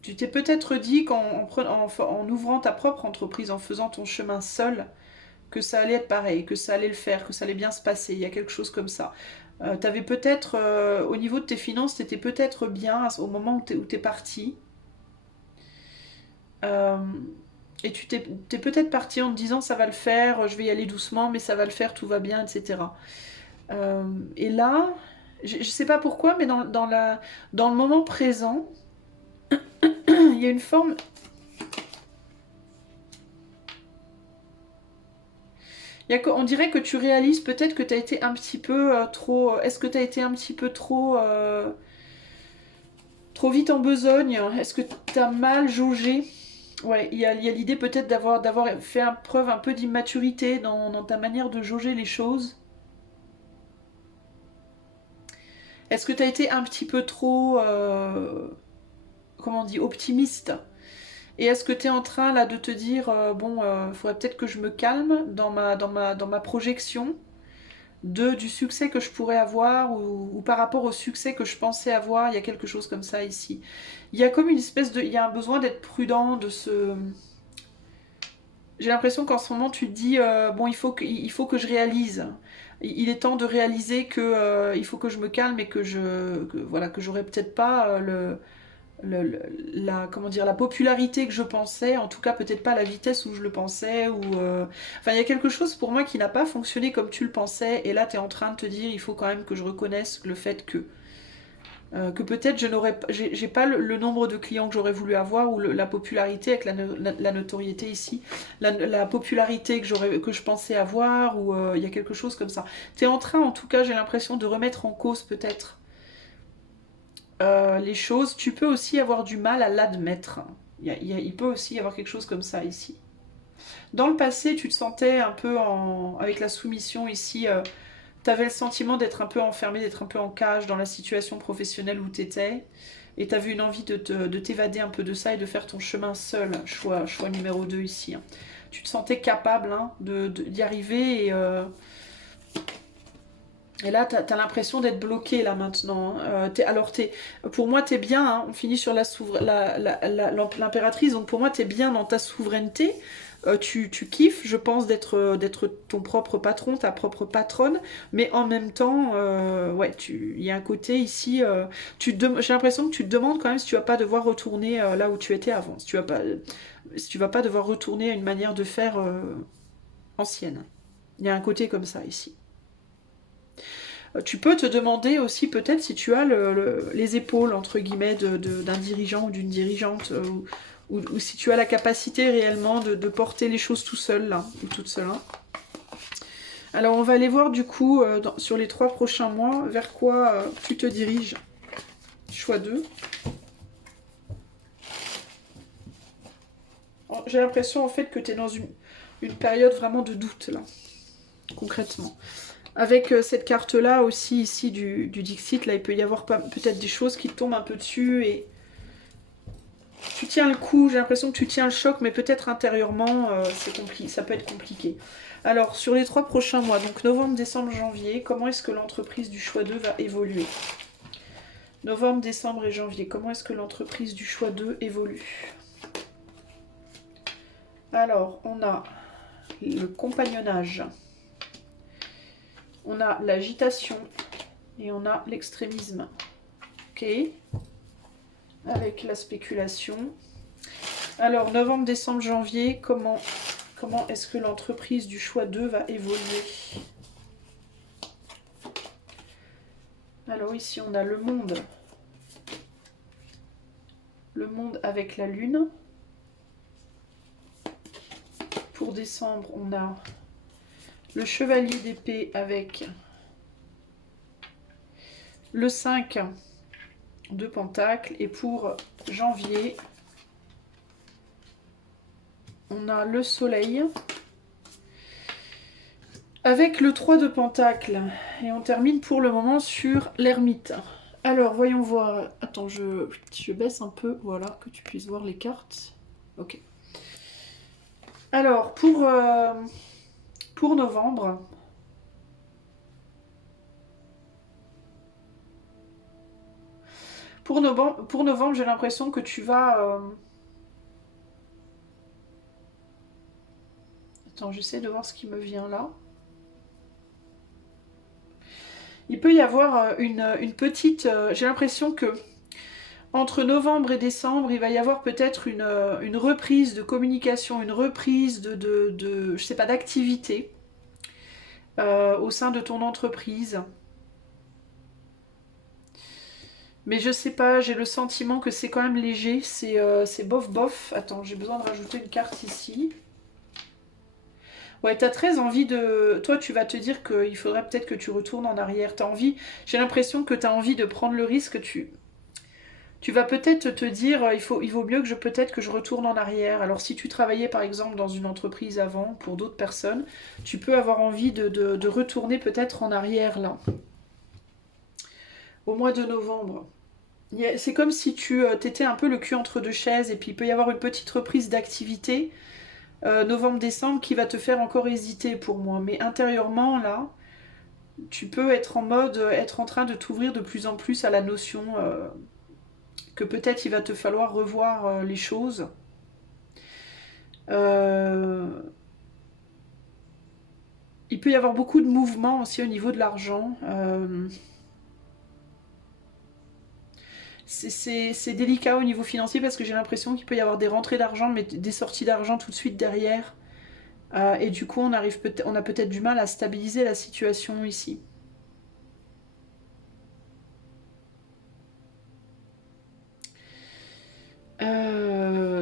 Tu t'es peut-être dit en ouvrant ta propre entreprise, en faisant ton chemin seul, que ça allait être pareil, que ça allait le faire, que ça allait bien se passer. Il y a quelque chose comme ça. T'avais peut-être, au niveau de tes finances, t'étais peut-être bien au moment où t'es parti. Euh, Et tu t'es peut-être parti en te disant ça va le faire, je vais y aller doucement, mais ça va le faire, tout va bien, etc. Et là, je ne sais pas pourquoi, mais dans le moment présent, il y a une forme. On dirait que tu réalises peut-être que tu as été un petit peu trop. Est-ce que tu as été un petit peu trop vite en besogne? Est-ce que tu as mal jaugé? Ouais, il y a l'idée peut-être d'avoir fait preuve un peu d'immaturité dans ta manière de jauger les choses. Est-ce que tu as été un petit peu trop, comment on dit, optimiste? Et est-ce que tu es en train là de te dire, bon, il faudrait peut-être que je me calme dans ma projection du succès que je pourrais avoir ou par rapport au succès que je pensais avoir, il y a quelque chose comme ça ici. Il y a comme une espèce de... Il y a un besoin d'être prudent, de se... J'ai l'impression qu'en ce moment tu te dis, bon, il faut que je réalise. Il est temps de réaliser que il faut que je me calme et voilà, que j'aurais peut-être pas comment dire, la popularité que je pensais, en tout cas peut-être pas la vitesse où je le pensais, enfin il y a quelque chose pour moi qui n'a pas fonctionné comme tu le pensais, et là tu es en train de te dire il faut quand même que je reconnaisse le fait que peut-être j'ai pas le nombre de clients que j'aurais voulu avoir, ou la popularité avec la notoriété ici, la popularité que je pensais avoir, ou il y a quelque chose comme ça. Tu es en train, en tout cas j'ai l'impression, de remettre en cause peut-être les choses. Tu peux aussi avoir du mal à l'admettre. Il peut aussi y avoir quelque chose comme ça ici. Dans le passé, tu te sentais un peu avec la soumission ici, tu avais le sentiment d'être un peu enfermé, d'être un peu en cage dans la situation professionnelle où tu étais. Et tu avais une envie de t'évader un peu de ça et de faire ton chemin seul. Choix numéro 2 ici. Tu te sentais capable d'y arriver, et là, tu as l'impression d'être bloqué là maintenant. Pour moi, tu es bien, hein, on finit sur l'impératrice, donc pour moi, tu es bien dans ta souveraineté. Tu kiffes, je pense, d'être ton propre patron, ta propre patronne, mais en même temps, ouais, il y a un côté ici, j'ai l'impression que tu te demandes quand même si tu vas pas devoir retourner là où tu étais avant, si tu vas pas devoir retourner à une manière de faire ancienne. Il y a un côté comme ça ici. Tu peux te demander aussi peut-être si tu as les épaules, entre guillemets, d'un dirigeant ou d'une dirigeante, ou si tu as la capacité réellement de porter les choses tout seul, là, ou toute seule. Hein. Alors on va aller voir du coup, sur les 3 prochains mois, vers quoi tu te diriges. Choix 2. J'ai l'impression en fait que tu es dans une période vraiment de doute, là, concrètement. Avec cette carte-là aussi, ici, du Dixit, là, il peut y avoir peut-être des choses qui te tombent un peu dessus, et tu tiens le coup, j'ai l'impression que tu tiens le choc, mais peut-être intérieurement, ça peut être compliqué. Alors, sur les 3 prochains mois, donc novembre, décembre, janvier, comment est-ce que l'entreprise du choix 2 va évoluer? Novembre, décembre et janvier, comment est-ce que l'entreprise du choix 2 évolue? Alors, on a le compagnonnage. On a l'agitation et on a l'extrémisme. Ok. Avec la spéculation. Alors, novembre, décembre, janvier, comment est-ce que l'entreprise du choix 2 va évoluer? Alors ici, on a le monde. Le monde avec la lune. Pour décembre, on a le chevalier d'épée avec le 5 de pentacle. Et pour janvier, on a le soleil avec le 3 de pentacle. Et on termine pour le moment sur l'ermite. Alors, voyons voir. Attends, je baisse un peu, voilà, que tu puisses voir les cartes. Ok. Alors, pour novembre, j'ai l'impression que tu vas... Attends, j'essaie de voir ce qui me vient là. Il peut y avoir une petite... j'ai l'impression que Entre novembre et décembre, il va y avoir peut-être une reprise de communication, une reprise je sais pas, d'activité au sein de ton entreprise. Mais je sais pas, j'ai le sentiment que c'est quand même léger, c'est bof bof. Attends, j'ai besoin de rajouter une carte ici. Ouais, t'as très envie de... Toi, tu vas te dire qu'il faudrait peut-être que tu retournes en arrière. T'as envie... J'ai l'impression que t'as envie de prendre le risque. Tu vas peut-être te dire, il vaut mieux que peut-être que je retourne en arrière. Alors si tu travaillais par exemple dans une entreprise avant, pour d'autres personnes, tu peux avoir envie de retourner peut-être en arrière là, au mois de novembre. C'est comme si tu t'étais un peu le cul entre deux chaises et puis il peut y avoir une petite reprise d'activité novembre-décembre qui va te faire encore hésiter pour moi. Mais intérieurement là, tu peux être en mode, être en train de t'ouvrir de plus en plus à la notion que peut-être il va te falloir revoir les choses. Euh, il peut y avoir beaucoup de mouvements aussi au niveau de l'argent. C'est délicat au niveau financier parce que j'ai l'impression qu'il peut y avoir des rentrées d'argent mais des sorties d'argent tout de suite derrière. Et du coup, on a peut-être du mal à stabiliser la situation ici.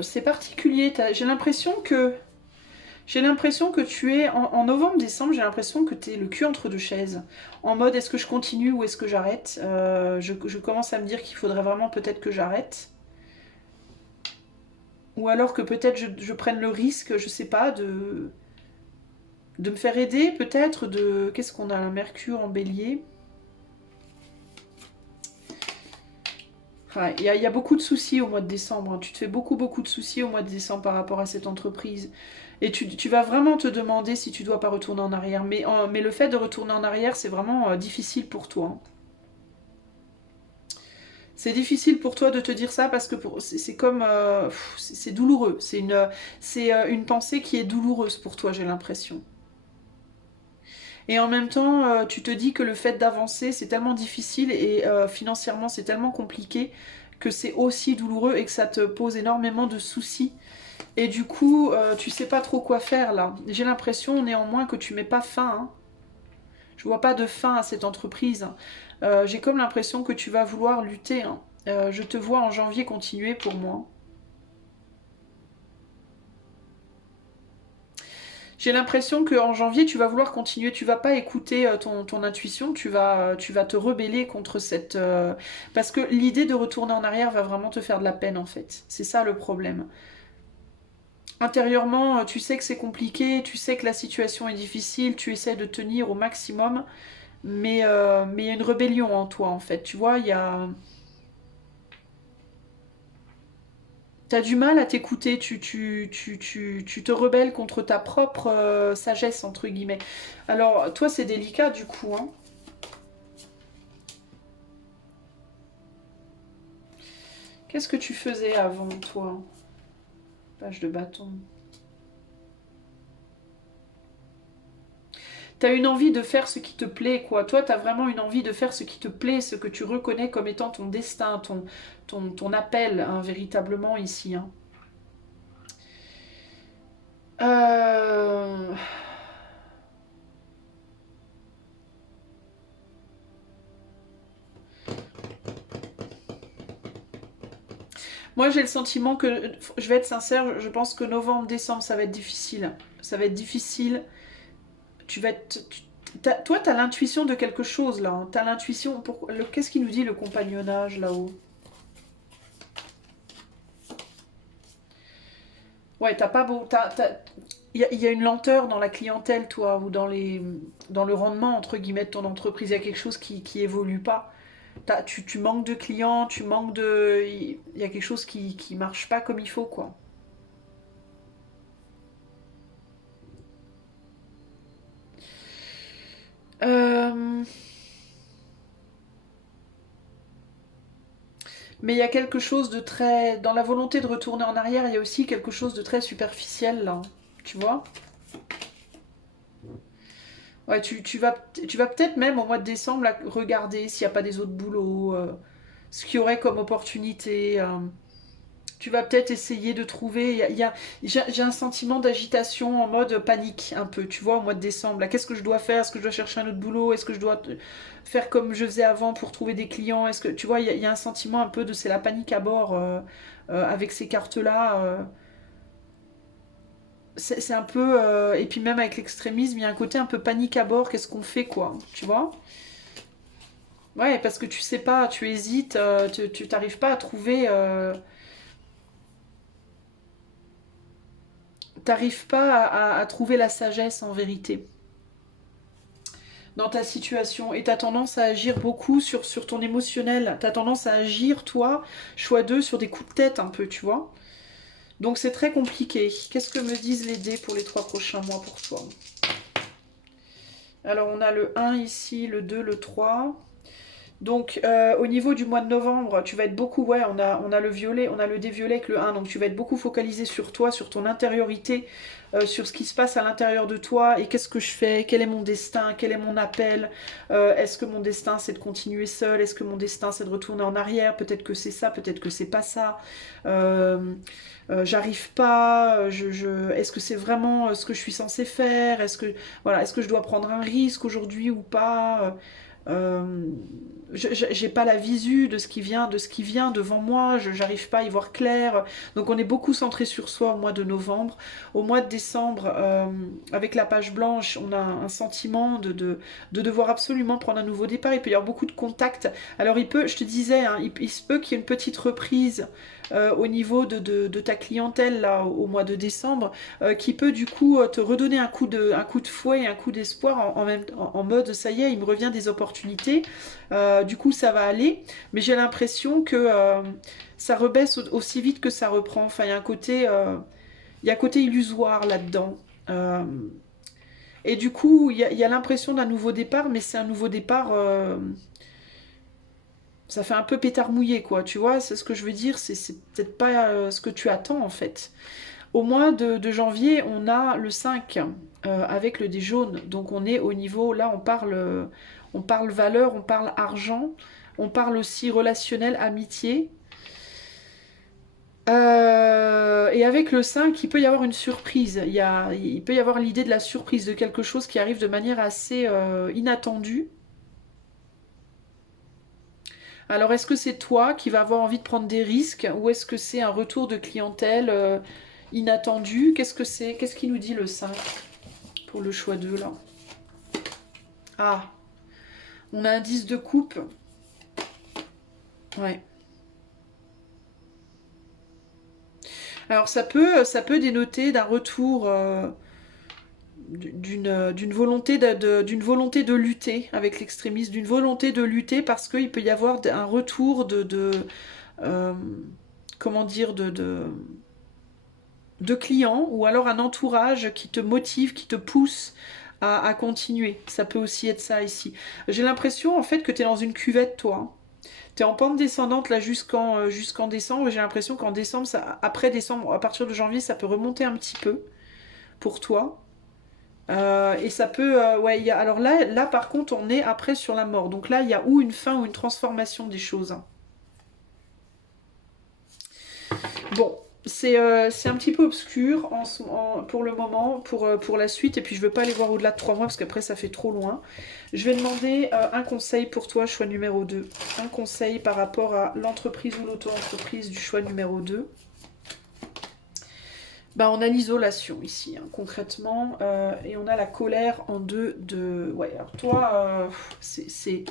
C'est particulier. J'ai l'impression que tu es en novembre-décembre. J'ai l'impression que tu es le cul entre deux chaises. En mode, est-ce que je continue ou est-ce que j'arrête. Je commence à me dire qu'il faudrait vraiment peut-être que j'arrête. Ou alors que peut-être je prenne le risque, je sais pas, de me faire aider peut-être de... Qu'est-ce qu'on a là? Mercure en bélier. Ouais, y a beaucoup de soucis au mois de décembre. Hein. Tu te fais beaucoup de soucis au mois de décembre par rapport à cette entreprise. Et tu vas vraiment te demander si tu dois pas retourner en arrière. Mais le fait de retourner en arrière, c'est vraiment difficile pour toi. Hein. C'est difficile pour toi de te dire ça parce que c'est comme... c'est douloureux. C'est une pensée qui est douloureuse pour toi, j'ai l'impression. Et en même temps, tu te dis que le fait d'avancer, c'est tellement difficile et financièrement, c'est tellement compliqué que c'est aussi douloureux et que ça te pose énormément de soucis. Et du coup, tu sais pas trop quoi faire là. J'ai l'impression néanmoins que tu mets pas fin. Hein. Je vois pas de fin à cette entreprise. J'ai comme l'impression que tu vas vouloir lutter. Hein. Je te vois en janvier continuer pour moi. J'ai l'impression qu'en janvier, tu vas vouloir continuer. Tu vas pas écouter ton intuition. Tu vas te rebeller contre cette... Parce que l'idée de retourner en arrière va vraiment te faire de la peine, en fait. C'est ça le problème. Intérieurement, tu sais que c'est compliqué, tu sais que la situation est difficile, tu essaies de tenir au maximum, mais il y a une rébellion en toi, en fait. Tu vois, il y a... T'as du mal à t'écouter, tu te rebelles contre ta propre sagesse, entre guillemets. Alors, toi, c'est délicat, du coup, hein. Qu'est-ce que tu faisais avant, toi? Page de bâton. T'as une envie de faire ce qui te plaît, quoi. Toi, t'as vraiment une envie de faire ce qui te plaît, ce que tu reconnais comme étant ton destin, ton appel, hein, véritablement, ici. Hein. Euh... Moi, j'ai le sentiment que, je vais être sincère, je pense que novembre, décembre, ça va être difficile. Ça va être difficile. Tu vas être... Toi, t'as l'intuition de quelque chose, là. Hein. T'as l'intuition... Qu'est-ce qu'il nous dit, le compagnonnage, là-haut? Ouais, t'as pas beau... Il y a une lenteur dans la clientèle, toi, ou dans le rendement, entre guillemets, de ton entreprise. Il y a quelque chose qui évolue pas. Tu manques de clients, tu manques de... Il y a quelque chose qui marche pas comme il faut, quoi. Euh, Mais il y a quelque chose de très... Dans la volonté de retourner en arrière, il y a aussi quelque chose de très superficiel, là. Tu vois? Ouais, tu vas peut-être même au mois de décembre là, regarder s'il n'y a pas des autres boulots. ce qu'il y aurait comme opportunité. Tu vas peut-être essayer de trouver. J'ai un sentiment d'agitation en mode panique, un peu, tu vois, au mois de décembre. Là, qu'est-ce que je dois faire? Est-ce que je dois chercher un autre boulot? Est-ce que je dois faire comme je faisais avant pour trouver des clients? Est-ce que, tu vois, il y a un sentiment un peu de c'est la panique à bord avec ces cartes-là. C'est un peu. Et puis même avec l'extrémisme, il y a un côté un peu panique à bord. Qu'est-ce qu'on fait, quoi? Tu vois? Ouais, parce que tu sais pas, tu hésites, tu t'arrives pas à trouver. T'arrives pas à trouver la sagesse en vérité dans ta situation et t'as tendance à agir beaucoup sur ton émotionnel. T'as tendance à agir, toi, choix 2, sur des coups de tête un peu, tu vois. Donc c'est très compliqué. Qu'est-ce que me disent les dés pour les 3 prochains mois pour toi? Alors on a le 1 ici, le 2, le 3. Donc au niveau du mois de novembre, tu vas être beaucoup, ouais, on a le violet, on a le dé violet avec le 1, donc tu vas être beaucoup focalisé sur toi, sur ton intériorité, sur ce qui se passe à l'intérieur de toi, et qu'est-ce que je fais, quel est mon destin, quel est mon appel, est-ce que mon destin c'est de continuer seul, est-ce que mon destin c'est de retourner en arrière, peut-être que c'est ça, peut-être que c'est pas ça, j'arrive pas, est-ce que c'est vraiment ce que je suis censé faire, voilà, est-ce que je dois prendre un risque aujourd'hui ou pas, euh, j'ai pas la visu de ce qui vient devant moi, j'arrive pas à y voir clair. Donc on est beaucoup centré sur soi au mois de novembre. Au mois de décembre, avec la page blanche, on a un sentiment de devoir absolument prendre un nouveau départ. Il peut y avoir beaucoup de contacts. Alors il peut, je te disais, hein, il se peut qu'il y ait une petite reprise au niveau de ta clientèle là au mois de décembre, qui peut du coup te redonner un coup de fouet et un coup d'espoir en mode ça y est, il me revient des opportunités. Du coup, ça va aller, mais j'ai l'impression que ça rebaisse aussi vite que ça reprend. Enfin, il y a un côté illusoire là-dedans. Euh, et du coup, il y a l'impression d'un nouveau départ, mais c'est un nouveau départ. Ça fait un peu pétard mouillé, quoi. Tu vois, c'est ce que je veux dire. C'est peut-être pas ce que tu attends, en fait. Au mois de janvier, on a le 5 avec le dé jaune. Donc on est au niveau, là on parle valeur, on parle argent, on parle aussi relationnel, amitié. Et avec le 5, il peut y avoir une surprise. Il peut y avoir l'idée de la surprise, de quelque chose qui arrive de manière assez inattendue. Alors est-ce que c'est toi qui vas avoir envie de prendre des risques ou est-ce que c'est un retour de clientèle inattendu? Qu'est-ce que c'est? Qu'est-ce qui nous dit le 5 pour le choix 2 là? Ah, on a un 10 de coupe. Ouais. Alors ça peut dénoter d'un retour d'une volonté d'une volonté de lutter avec l'extrémisme, d'une volonté de lutter parce qu'il peut y avoir un retour euh, comment dire de clients ou alors un entourage qui te motive, qui te pousse à continuer. Ça peut aussi être ça ici. J'ai l'impression en fait que tu es dans une cuvette toi. T'es en pente descendante là jusqu'en décembre. J'ai l'impression qu'en décembre, après décembre, à partir de janvier, ça peut remonter un petit peu pour toi. Et ça peut, ouais. Alors là, par contre, on est après sur la mort. Donc là, il y a ou une fin ou une transformation des choses. Bon, c'est un petit peu obscur pour le moment, pour la suite. Et puis je veux pas aller voir au-delà de 3 mois parce qu'après ça fait trop loin. Je vais demander un conseil pour toi, choix numéro 2. Un conseil par rapport à l'entreprise ou l'auto-entreprise du choix numéro 2. Bah, on a l'isolation ici, hein, concrètement. Et on a la colère en deux de... Ouais, alors toi, c'est...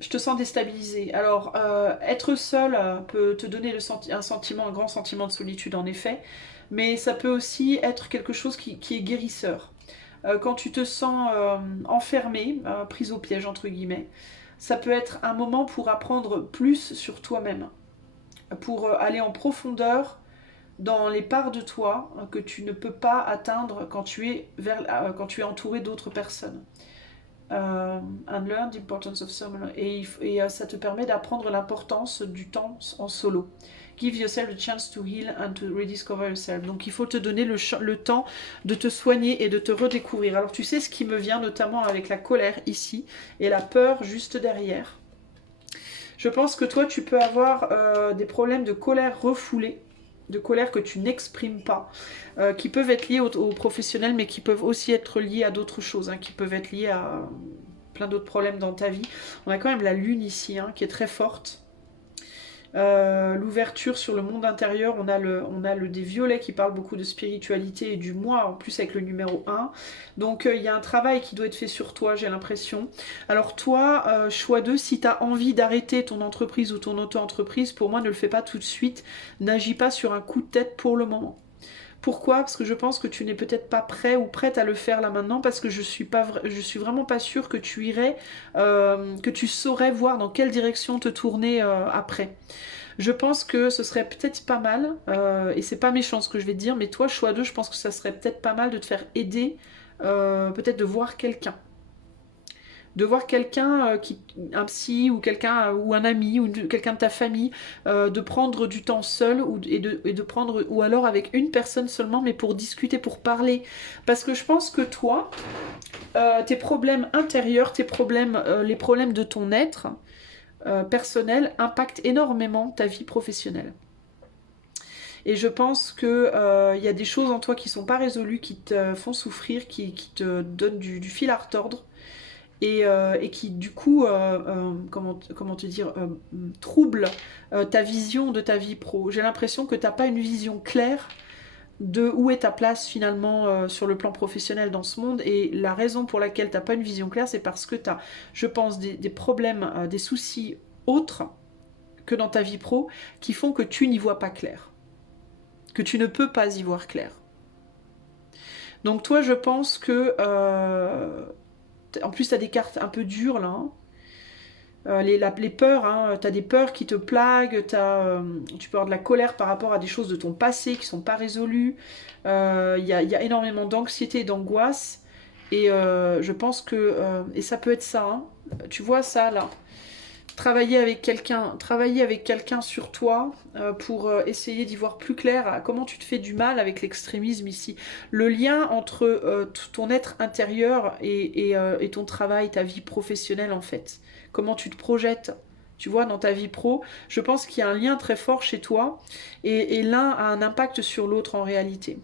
Je te sens déstabilisé. Alors, être seul peut te donner un grand sentiment de solitude, en effet, mais ça peut aussi être quelque chose qui est guérisseur. Quand tu te sens enfermé, prise au piège, entre guillemets, ça peut être un moment pour apprendre plus sur toi-même, pour aller en profondeur dans les parts de toi que tu ne peux pas atteindre quand tu es entouré d'autres personnes. And learn the importance of solo. Et ça te permet d'apprendre l'importance du temps en solo. Give yourself a chance to heal and to rediscover yourself. Donc il faut te donner le temps de te soigner et de te redécouvrir. Alors tu sais ce qui me vient notamment avec la colère ici et la peur juste derrière. Je pense que toi, tu peux avoir des problèmes de colère refoulée, de colère que tu n'exprimes pas, qui peuvent être liés au professionnel, mais qui peuvent aussi être liés à d'autres choses, hein, qui peuvent être liés à plein d'autres problèmes dans ta vie. On a quand même la lune ici, hein, qui est très forte. L'ouverture sur le monde intérieur, on a des violets qui parlent beaucoup de spiritualité et du moi, en plus avec le numéro 1. Donc il y a un travail qui doit être fait sur toi, j'ai l'impression. Alors toi, choix 2, si tu as envie d'arrêter ton entreprise ou ton auto-entreprise, pour moi ne le fais pas tout de suite, n'agis pas sur un coup de tête pour le moment. Pourquoi? Parce que je pense que tu n'es peut-être pas prêt ou prête à le faire là maintenant, parce que je suis vraiment pas sûre que tu irais, que tu saurais voir dans quelle direction te tourner après. Je pense que ce serait peut-être pas mal, et c'est pas méchant ce que je vais te dire, mais toi, choix 2, je pense que ça serait peut-être pas mal de te faire aider, peut-être de voir quelqu'un. De voir quelqu'un, un psy ou quelqu'un ou un ami ou quelqu'un de ta famille, de prendre du temps seul et de prendre ou alors avec une personne seulement, mais pour discuter, pour parler. Parce que je pense que toi, tes problèmes intérieurs, tes problèmes, les problèmes de ton être personnel impactent énormément ta vie professionnelle. Et je pense que y a des choses en toi qui sont pas résolues, qui te font souffrir, qui te donnent du fil à retordre et qui du coup, comment te dire, troublent ta vision de ta vie pro. J'ai l'impression que t'as pas une vision claire de où est ta place finalement sur le plan professionnel dans ce monde, et la raison pour laquelle t'as pas une vision claire, c'est parce que t'as, je pense, des problèmes, des soucis autres que dans ta vie pro qui font que tu n'y vois pas clair, que tu ne peux pas y voir clair. Donc toi, je pense que en plus t'as des cartes un peu dures là, hein. Les peurs, hein, tu as des peurs qui te plaguent, tu peux avoir de la colère par rapport à des choses de ton passé qui sont pas résolues. Y a énormément d'anxiété et d'angoisse. Et je pense que... et ça peut être ça, hein. Tu vois ça là. Travailler avec quelqu'un sur toi pour essayer d'y voir plus clair à comment tu te fais du mal avec l'extrémisme ici. Le lien entre ton être intérieur et ton travail, ta vie professionnelle en fait. Comment tu te projettes, tu vois, dans ta vie pro. Je pense qu'il y a un lien très fort chez toi et l'un a un impact sur l'autre en réalité.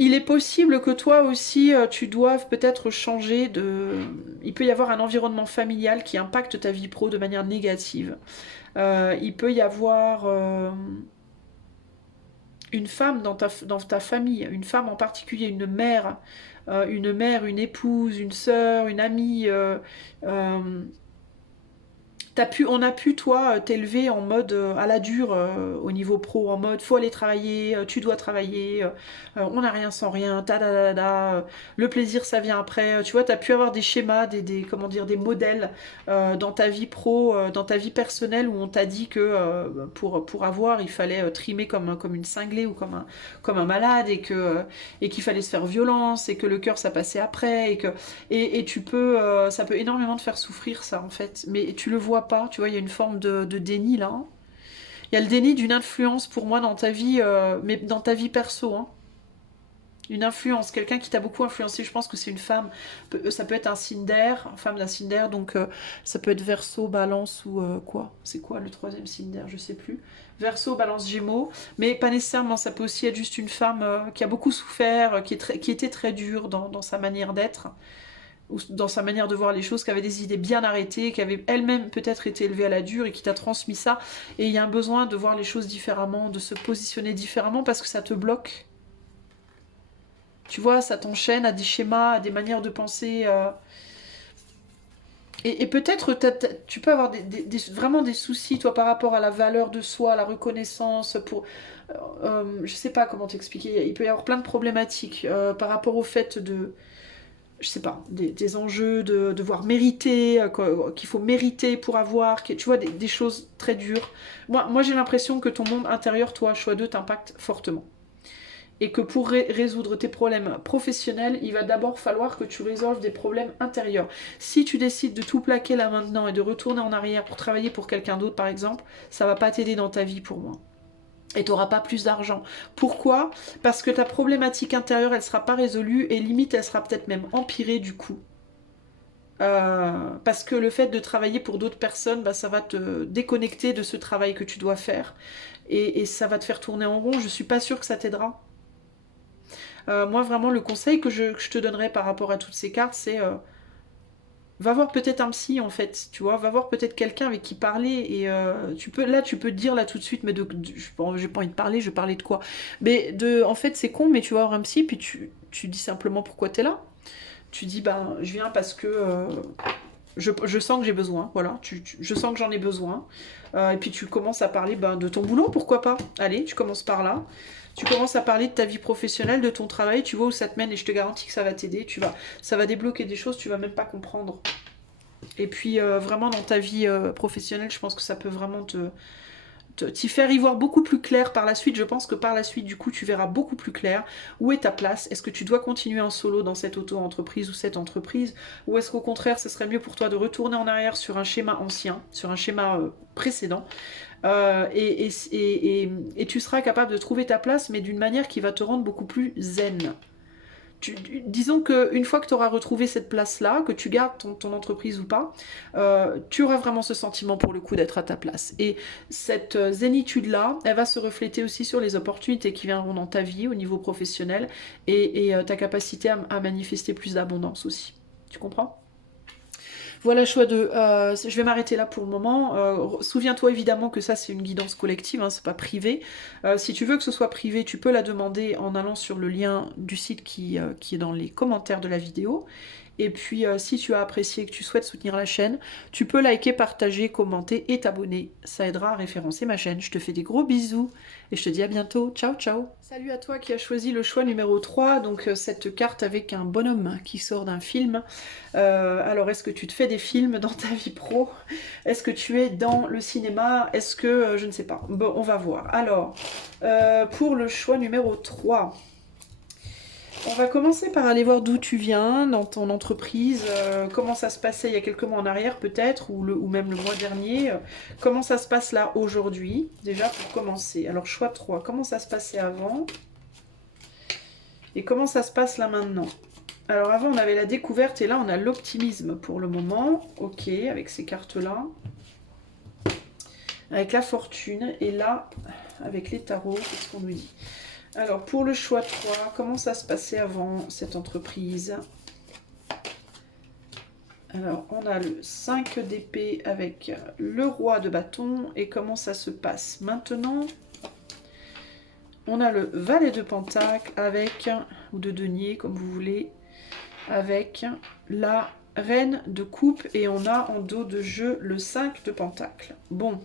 Il est possible que toi aussi, tu doives peut-être changer de... Il peut y avoir un environnement familial qui impacte ta vie pro de manière négative. Il peut y avoir une femme dans ta famille, une femme en particulier, une mère, une épouse, une sœur, une amie. On a pu, toi, t'élever en mode à la dure au niveau pro, en mode faut aller travailler, tu dois travailler, on n'a rien sans rien, ta da da da, le plaisir ça vient après. Tu vois, t'as pu avoir des schémas, comment dire, des modèles dans ta vie pro, dans ta vie personnelle où on t'a dit que pour avoir, il fallait trimer comme une cinglée ou comme un malade et qu'il fallait se faire violence et que le cœur ça passait après et ça peut énormément te faire souffrir ça en fait, mais tu le vois pas, tu vois, il y a une forme de déni là, hein. Il y a le déni d'une influence pour moi dans ta vie, mais dans ta vie perso, hein. Une influence, quelqu'un qui t'a beaucoup influencé, je pense que c'est une femme, ça peut être un signe d'air, femme d'un signe d'air, donc ça peut être Verseau, Balance ou quoi, c'est quoi le troisième signe d'air, je sais plus. Verseau, Balance, Gémeaux, mais pas nécessairement, ça peut aussi être juste une femme qui a beaucoup souffert, qui était très dure dans sa manière d'être, ou dans sa manière de voir les choses, qui avait des idées bien arrêtées, qui avait elle-même peut-être été élevée à la dure et qui t'a transmis ça. Et il y a un besoin de voir les choses différemment, de se positionner différemment parce que ça te bloque. Tu vois, ça t'enchaîne à des schémas, à des manières de penser. Et peut-être tu peux avoir vraiment des soucis, toi, par rapport à la valeur de soi, à la reconnaissance. Je sais pas comment t'expliquer. Il peut y avoir plein de problématiques par rapport au fait de je sais pas, des enjeux de devoir mériter, qu'il faut mériter pour avoir, tu vois, des choses très dures. Moi j'ai l'impression que ton monde intérieur, toi, choix 2, t'impacte fortement. Et que pour résoudre tes problèmes professionnels, il va d'abord falloir que tu résolves des problèmes intérieurs. Si tu décides de tout plaquer là maintenant et de retourner en arrière pour travailler pour quelqu'un d'autre, par exemple, ça va pas t'aider dans ta vie pour moi. Et tu n'auras pas plus d'argent. Pourquoi? Parce que ta problématique intérieure, elle ne sera pas résolue et limite, elle sera peut-être même empirée du coup. Parce que le fait de travailler pour d'autres personnes, bah, ça va te déconnecter de ce travail que tu dois faire. Et ça va te faire tourner en rond. Je suis pas sûre que ça t'aidera. Moi, vraiment, le conseil que je te donnerais par rapport à toutes ces cartes, c'est va voir peut-être un psy, en fait, tu vois. Va voir peut-être quelqu'un avec qui parler. Et tu peux te dire là tout de suite, mais j'ai pas envie de parler, je parlais de quoi? Mais en fait, c'est con, mais tu vas voir un psy, puis tu dis simplement pourquoi t'es là. Tu dis, ben, je viens parce que je sens que j'ai besoin, voilà, je sens que j'en ai besoin. Et puis tu commences à parler ben, de ton boulot, pourquoi pas. Allez, tu commences par là. Tu commences à parler de ta vie professionnelle, de ton travail, tu vois où ça te mène et je te garantis que ça va t'aider. Ça va débloquer des choses, tu vas même pas comprendre. Et puis vraiment dans ta vie professionnelle, je pense que ça peut vraiment t'y faire y voir beaucoup plus clair par la suite. Je pense que par la suite, du coup, tu verras beaucoup plus clair où est ta place. Est-ce que tu dois continuer en solo dans cette auto-entreprise ou cette entreprise? Ou est-ce qu'au contraire, ce serait mieux pour toi de retourner en arrière sur un schéma ancien, sur un schéma précédent et tu seras capable de trouver ta place, mais d'une manière qui va te rendre beaucoup plus zen. Disons qu'une fois que tu auras retrouvé cette place-là, que tu gardes ton entreprise ou pas, tu auras vraiment ce sentiment pour le coup d'être à ta place. Et cette zénitude-là, elle va se refléter aussi sur les opportunités qui viendront dans ta vie au niveau professionnel et ta capacité à manifester plus d'abondance aussi. Tu comprends? Voilà, choix de. Je vais m'arrêter là pour le moment. Souviens-toi évidemment que ça, c'est une guidance collective, hein, c'est pas privé. Si tu veux que ce soit privé, tu peux la demander en allant sur le lien du site qui est dans les commentaires de la vidéo. Et puis, si tu as apprécié et que tu souhaites soutenir la chaîne, tu peux liker, partager, commenter et t'abonner. Ça aidera à référencer ma chaîne. Je te fais des gros bisous et je te dis à bientôt. Ciao, ciao. Salut à toi qui as choisi le choix numéro 3, donc cette carte avec un bonhomme qui sort d'un film. Alors, est-ce que tu te fais des films dans ta vie pro? Est-ce que tu es dans le cinéma? Est-ce que... je ne sais pas. Bon, on va voir. Alors, pour le choix numéro 3... On va commencer par aller voir d'où tu viens dans ton entreprise, comment ça se passait il y a quelques mois en arrière peut-être, ou même le mois dernier. Comment ça se passe là aujourd'hui, déjà pour commencer. Alors choix 3, comment ça se passait avant et comment ça se passe là maintenant. Alors avant on avait la découverte et là on a l'optimisme pour le moment. Ok, avec ces cartes-là. Avec la fortune et là, avec les tarots, qu'est-ce qu'on nous dit? Alors, pour le choix 3, comment ça se passait avant cette entreprise? Alors, on a le 5 d'épée avec le roi de bâton. Et comment ça se passe maintenant? On a le valet de pentacle avec, ou de denier, comme vous voulez, avec la reine de coupe. Et on a en dos de jeu le 5 de pentacle. Bon.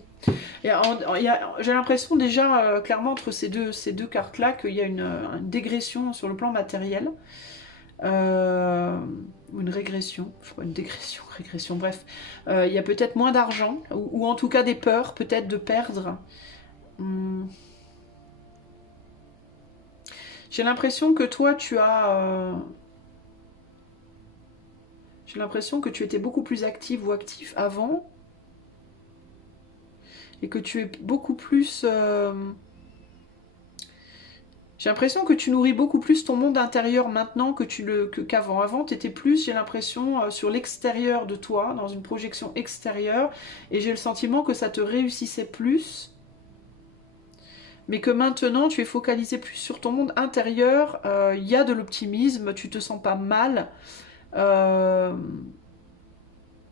J'ai l'impression déjà, clairement, entre ces deux cartes-là, qu'il y a une dégression sur le plan matériel. Ou une régression, je crois, une régression, bref. Il y a peut-être moins d'argent, ou en tout cas des peurs, peut-être de perdre. J'ai l'impression que toi, tu as... J'ai l'impression que tu étais beaucoup plus active ou actif avant. Et que tu es beaucoup plus... J'ai l'impression que tu nourris beaucoup plus ton monde intérieur maintenant qu'avant. Avant, tu étais plus, j'ai l'impression, sur l'extérieur de toi, dans une projection extérieure. Et j'ai le sentiment que ça te réussissait plus. Mais que maintenant, tu es focalisé plus sur ton monde intérieur. Il y a de l'optimisme, tu te sens pas mal.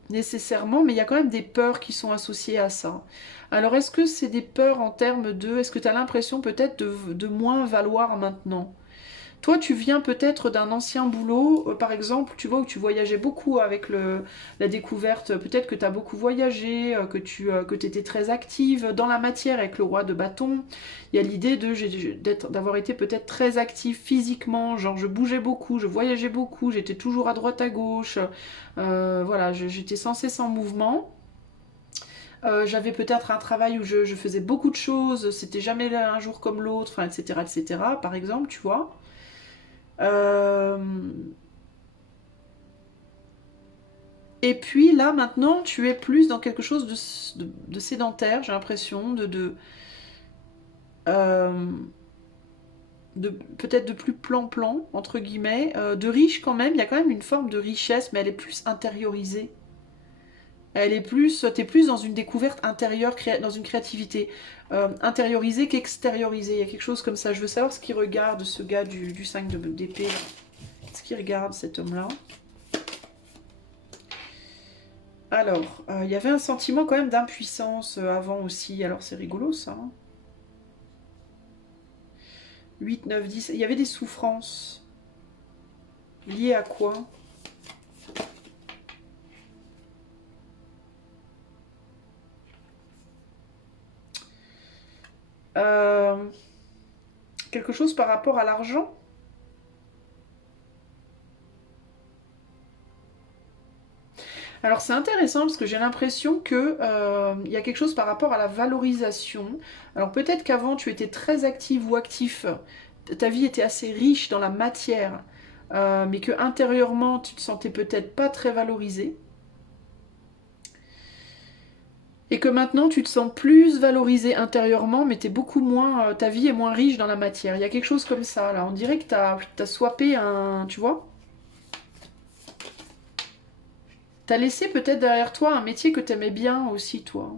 Nécessairement, mais il y a quand même des peurs qui sont associées à ça. Alors, est-ce que c'est des peurs en termes de... Est-ce que tu as l'impression peut-être de moins valoir maintenant? Toi, tu viens peut-être d'un ancien boulot, par exemple, tu vois, où tu voyageais beaucoup avec la découverte, peut-être que tu as beaucoup voyagé, que tu étais très active dans la matière avec le roi de bâton. Il y a l'idée d'avoir été peut-être très active physiquement, genre je bougeais beaucoup, je voyageais beaucoup, j'étais toujours à droite à gauche, voilà, j'étais sans cesse en mouvement. J'avais peut-être un travail où je faisais beaucoup de choses, c'était jamais un jour comme l'autre, enfin, etc., par exemple, tu vois. Et puis là maintenant tu es plus dans quelque chose de sédentaire, j'ai l'impression, euh, peut-être de plus plan-plan, entre guillemets, de riche quand même, il y a quand même une forme de richesse, mais elle est plus intériorisée. Elle est plus, t'es plus dans une découverte intérieure, dans une créativité intériorisée qu'extériorisée. Il y a quelque chose comme ça. Je veux savoir ce qu'il regarde, ce gars du 5 d'épée. Ce qu'il regarde, cet homme-là. Alors, il y avait un sentiment quand même d'impuissance avant aussi. Alors, c'est rigolo, ça. 8, 9, 10. Il y avait des souffrances. Liées à quoi? Euh, Quelque chose par rapport à l'argent? Alors c'est intéressant parce que j'ai l'impression que il y a quelque chose par rapport à la valorisation. Alors peut-être qu'avant tu étais très active ou actif, ta vie était assez riche dans la matière, mais que intérieurement tu te sentais peut-être pas très valorisé. Et que maintenant tu te sens plus valorisé intérieurement, mais t'es beaucoup moins, ta vie est moins riche dans la matière. Il y a quelque chose comme ça là. On dirait que t'as swappé un, tu vois. T'as laissé peut-être derrière toi un métier que t'aimais bien aussi toi.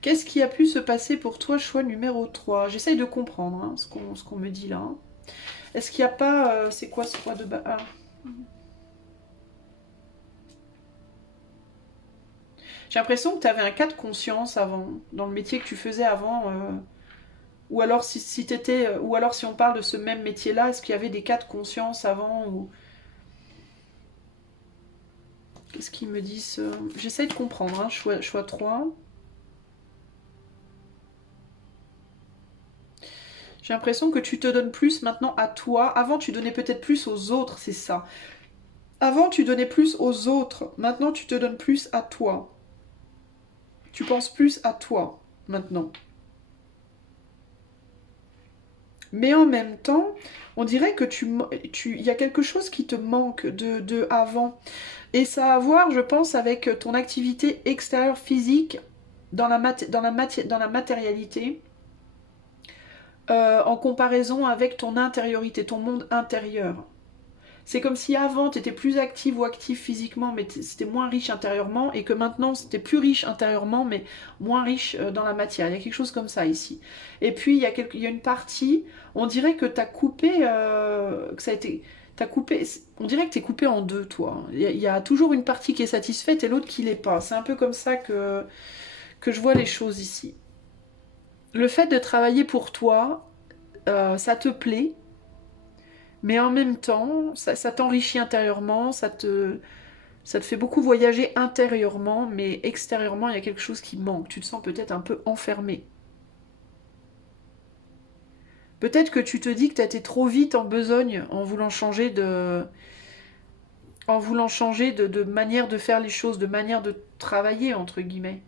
Qu'est-ce qui a pu se passer pour toi, choix numéro 3? J'essaye de comprendre hein, ce qu'on me dit là. Est-ce qu'il n'y a pas... c'est quoi ce choix de bas? Ah. J'ai l'impression que tu avais un cas de conscience avant, dans le métier que tu faisais avant. Ou alors si t'étais, ou alors si on parle de ce même métier-là, est-ce qu'il y avait des cas de conscience avant ou... Qu'est-ce qu'ils me disent? J'essaye de comprendre, hein, choix 3. J'ai l'impression que tu te donnes plus maintenant à toi. Avant, tu donnais peut-être plus aux autres, c'est ça. Avant, tu donnais plus aux autres. Maintenant, tu te donnes plus à toi. Tu penses plus à toi, maintenant. Mais en même temps, on dirait que il y a quelque chose qui te manque de avant. Et ça a à voir, je pense, avec ton activité extérieure physique dans la matérialité, en comparaison avec ton intériorité, ton monde intérieur. C'est comme si avant, tu étais plus active ou actif physiquement, mais c'était moins riche intérieurement, et que maintenant, c'était plus riche intérieurement, mais moins riche dans la matière. Il y a quelque chose comme ça ici. Et puis, il y a une partie, on dirait que tu as coupé, que ça a été... T'as coupé, on dirait que tu es coupé en deux, toi. Il y a toujours une partie qui est satisfaite et l'autre qui l'est pas. C'est un peu comme ça que je vois les choses ici. Le fait de travailler pour toi, ça te plaît, mais en même temps, ça t'enrichit intérieurement, ça te fait beaucoup voyager intérieurement, mais extérieurement, il y a quelque chose qui manque. Tu te sens peut-être un peu enfermé. Peut-être que tu te dis que tu as été trop vite en besogne en voulant changer de manière de faire les choses, de manière de travailler, entre guillemets.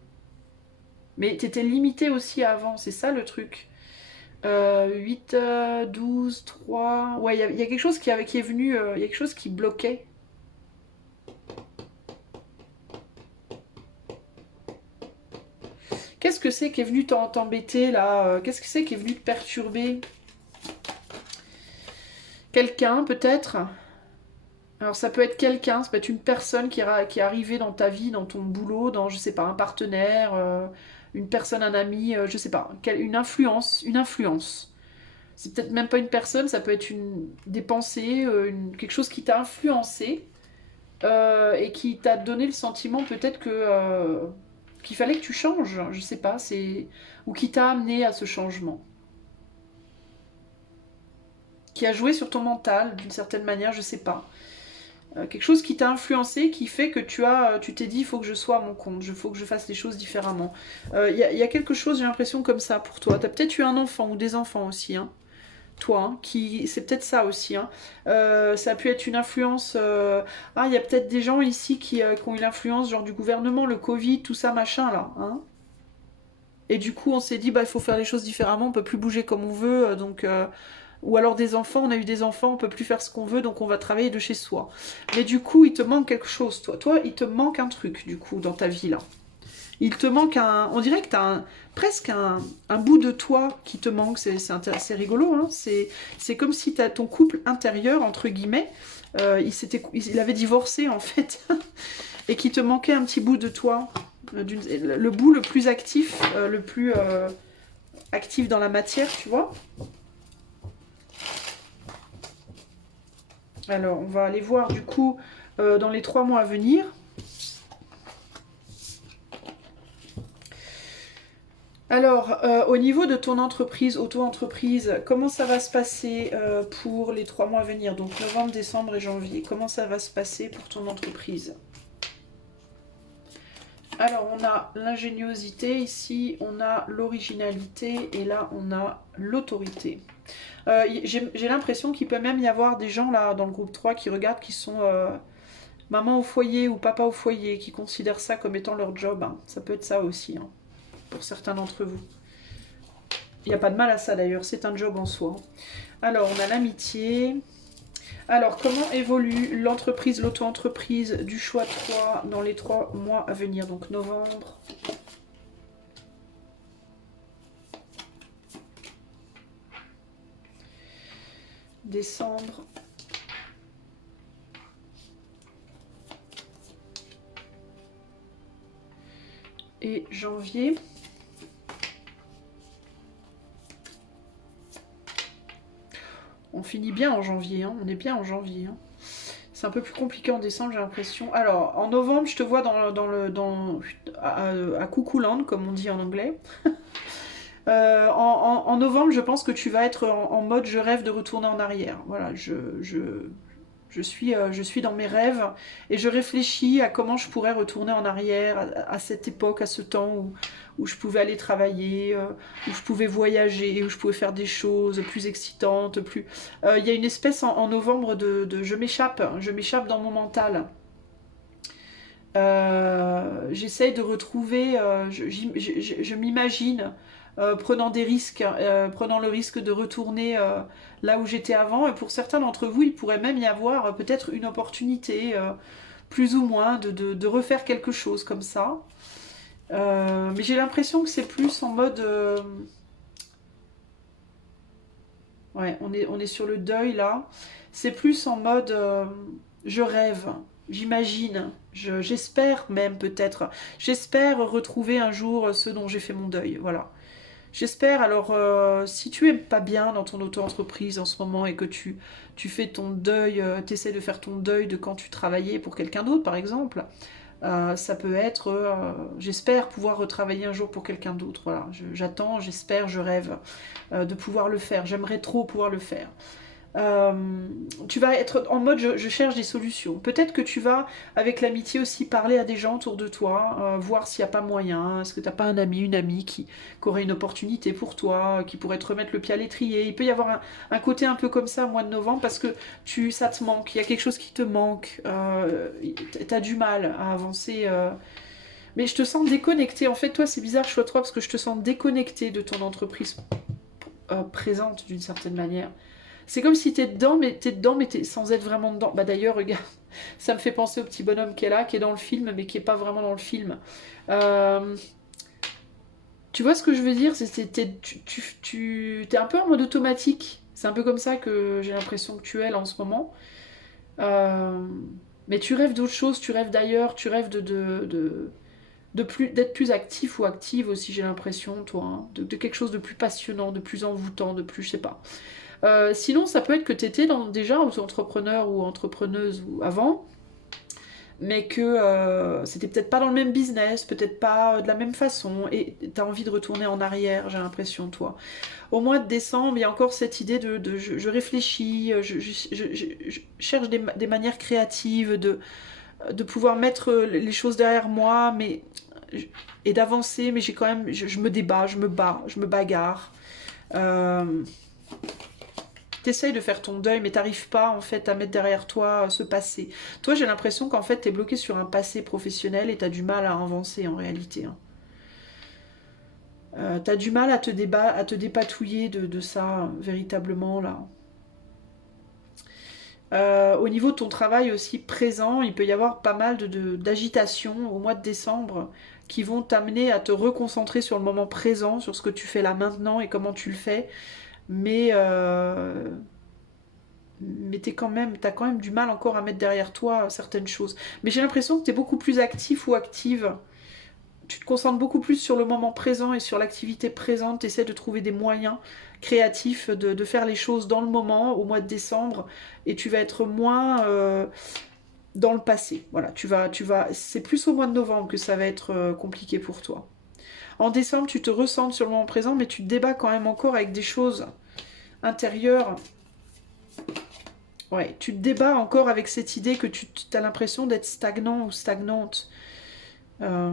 Mais tu étais limité aussi avant, c'est ça le truc. 8, 12, 3... Ouais, il y a quelque chose qui est venu, il y a quelque chose qui bloquait. Qu'est-ce que c'est qui est venu t'embêter là? Qu'est-ce que c'est qui est venu te perturber? Quelqu'un peut-être? Alors ça peut être quelqu'un, ça peut être une personne qui est arrivée dans ta vie, dans ton boulot, dans, je sais pas, un partenaire, une personne, un ami, je sais pas, une influence, une influence. C'est peut-être même pas une personne, ça peut être des pensées, quelque chose qui t'a influencé et qui t'a donné le sentiment peut-être qu'il fallait que tu changes, je sais pas, ou qui t'a amené à ce changement, qui a joué sur ton mental d'une certaine manière, je sais pas. Quelque chose qui t'a influencé, qui fait que tu t'es dit, il faut que je sois à mon compte, il faut que je fasse les choses différemment. Y a quelque chose, j'ai l'impression, comme ça pour toi. T'as peut-être eu un enfant ou des enfants aussi, hein, toi, hein, c'est peut-être ça aussi. Hein. Ça a pu être une influence. Ah, il y a peut-être des gens ici qui ont eu l'influence, genre du gouvernement, le Covid, tout ça, machin, là. Hein. Et du coup, on s'est dit, bah, il faut faire les choses différemment, on peut plus bouger comme on veut, donc Ou alors des enfants, on a eu des enfants, on peut plus faire ce qu'on veut, donc on va travailler de chez soi. Mais du coup, il te manque quelque chose, toi. Toi, il te manque un truc, du coup, dans ta vie, là. Il te manque un... On dirait que tu as presque un bout de toi qui te manque. C'est rigolo, hein. C'est comme si t'as ton couple intérieur, entre guillemets, il avait divorcé, en fait, et qui te manquait un petit bout de toi. Le bout le plus actif, le plus actif dans la matière, tu vois. Alors, on va aller voir, du coup, dans les 3 mois à venir. Alors, au niveau de ton entreprise, auto-entreprise, comment ça va se passer pour les 3 mois à venir? Donc novembre, décembre et janvier. Comment ça va se passer pour ton entreprise? Alors, on a l'ingéniosité ici, on a l'originalité et là, on a l'autorité. J'ai l'impression qu'il peut même y avoir des gens là dans le groupe 3 qui regardent, qui sont maman au foyer ou papa au foyer, qui considèrent ça comme étant leur job, hein. Ça peut être ça aussi, hein, pour certains d'entre vous. Il n'y a pas de mal à ça d'ailleurs, c'est un job en soi. Alors, on a l'amitié. Alors, comment évolue l'entreprise, l'auto-entreprise du choix 3 dans les 3 mois à venir? Donc, novembre. Décembre. Et janvier. On finit bien en janvier, hein. On est bien en janvier, hein. C'est un peu plus compliqué en décembre, j'ai l'impression. Alors, en novembre, je te vois à Coucouland, comme on dit en anglais. En novembre, je pense que tu vas être en mode je rêve de retourner en arrière. Voilà, je suis dans mes rêves et je réfléchis à comment je pourrais retourner en arrière à cette époque, à ce temps où je pouvais aller travailler, où je pouvais voyager, où je pouvais faire des choses plus excitantes. Il y a une espèce en novembre de je m'échappe dans mon mental. J'essaye de retrouver, je m'imagine prenant des risques, prenant le risque de retourner là où j'étais avant. Et pour certains d'entre vous, il pourrait même y avoir peut-être une opportunité, plus ou moins, de refaire quelque chose comme ça. Mais j'ai l'impression que c'est plus en mode... ouais, on est sur le deuil là. C'est plus en mode je rêve, j'imagine, j'espère même peut-être. J'espère retrouver un jour ce dont j'ai fait mon deuil. Voilà. J'espère. Alors, si tu es pas bien dans ton auto-entreprise en ce moment et que tu fais ton deuil, tu essaies de faire ton deuil de quand tu travaillais pour quelqu'un d'autre, par exemple, ça peut être, j'espère pouvoir retravailler un jour pour quelqu'un d'autre. Voilà, j'attends, j'espère, je rêve de pouvoir le faire. J'aimerais trop pouvoir le faire. Euh, Tu vas être en mode je cherche des solutions. Peut-être que tu vas, avec l'amitié aussi, parler à des gens autour de toi, voir s'il n'y a pas moyen. Est-ce que tu n'as pas un ami, une amie qui aurait une opportunité pour toi, qui pourrait te remettre le pied à l'étrier. Il peut y avoir un côté un peu comme ça au mois de novembre parce que ça te manque, il y a quelque chose qui te manque, tu as du mal à avancer. Mais je te sens déconnecté. En fait, toi, c'est bizarre, choix 3 parce que je te sens déconnecté de ton entreprise présente d'une certaine manière. C'est comme si t'es dedans, mais t'es sans être vraiment dedans. Bah d'ailleurs, regarde, ça me fait penser au petit bonhomme qui est là, qui est dans le film, mais qui est pas vraiment dans le film. Euh, Tu vois ce que je veux dire? T'es un peu en mode automatique. C'est un peu comme ça que j'ai l'impression que tu es là en ce moment. Euh, mais tu rêves d'autre chose, tu rêves d'ailleurs, tu rêves d'être plus actif ou active aussi, j'ai l'impression, toi, hein. De quelque chose de plus passionnant, de plus envoûtant, de plus, je sais pas. Sinon, ça peut être que tu étais déjà auto-entrepreneur ou entrepreneuse avant, mais que c'était peut-être pas dans le même business, peut-être pas de la même façon, et tu as envie de retourner en arrière, j'ai l'impression, toi. Au mois de décembre, il y a encore cette idée je réfléchis, je cherche des manières créatives de pouvoir mettre les choses derrière moi, mais et d'avancer, mais j'ai quand même, je me débat, je me bats, je me bagarre. Euh, T'essayes de faire ton deuil, mais t'arrives pas en fait à mettre derrière toi ce passé. Toi, j'ai l'impression qu'en fait, t'es bloqué sur un passé professionnel et t'as du mal à avancer en réalité, hein. T'as du mal à te dépatouiller de ça, véritablement, là. Au niveau de ton travail aussi présent, il peut y avoir pas mal d'agitation au mois de décembre qui vont t'amener à te reconcentrer sur le moment présent, sur ce que tu fais là maintenant et comment tu le fais. Mais, mais t'as quand même du mal encore à mettre derrière toi certaines choses. Mais j'ai l'impression que tu es beaucoup plus actif ou active. Tu te concentres beaucoup plus sur le moment présent et sur l'activité présente. Tu essaies de trouver des moyens créatifs de faire les choses dans le moment, au mois de décembre. Et tu vas être moins dans le passé. Voilà, c'est plus au mois de novembre que ça va être compliqué pour toi. En décembre, tu te ressens sur le moment présent, mais tu te débats quand même encore avec des choses intérieures. Ouais, tu te débats encore avec cette idée que tu as l'impression d'être stagnant ou stagnante. Euh,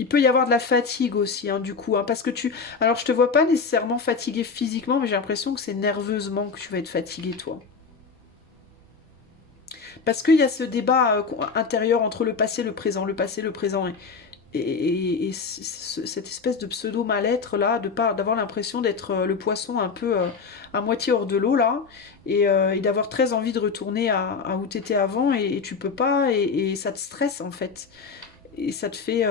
il peut y avoir de la fatigue aussi, hein, du coup, hein, parce que tu... Alors, je te vois pas nécessairement fatigué physiquement, mais j'ai l'impression que c'est nerveusement que tu vas être fatigué, toi. Parce qu'il y a ce débat intérieur entre le passé, le présent, le passé, le présent, et cette espèce de pseudo mal-être là, d'avoir l'impression d'être le poisson un peu à moitié hors de l'eau là, et d'avoir très envie de retourner à où t'étais avant, et tu peux pas, et ça te stresse en fait, et ça te fait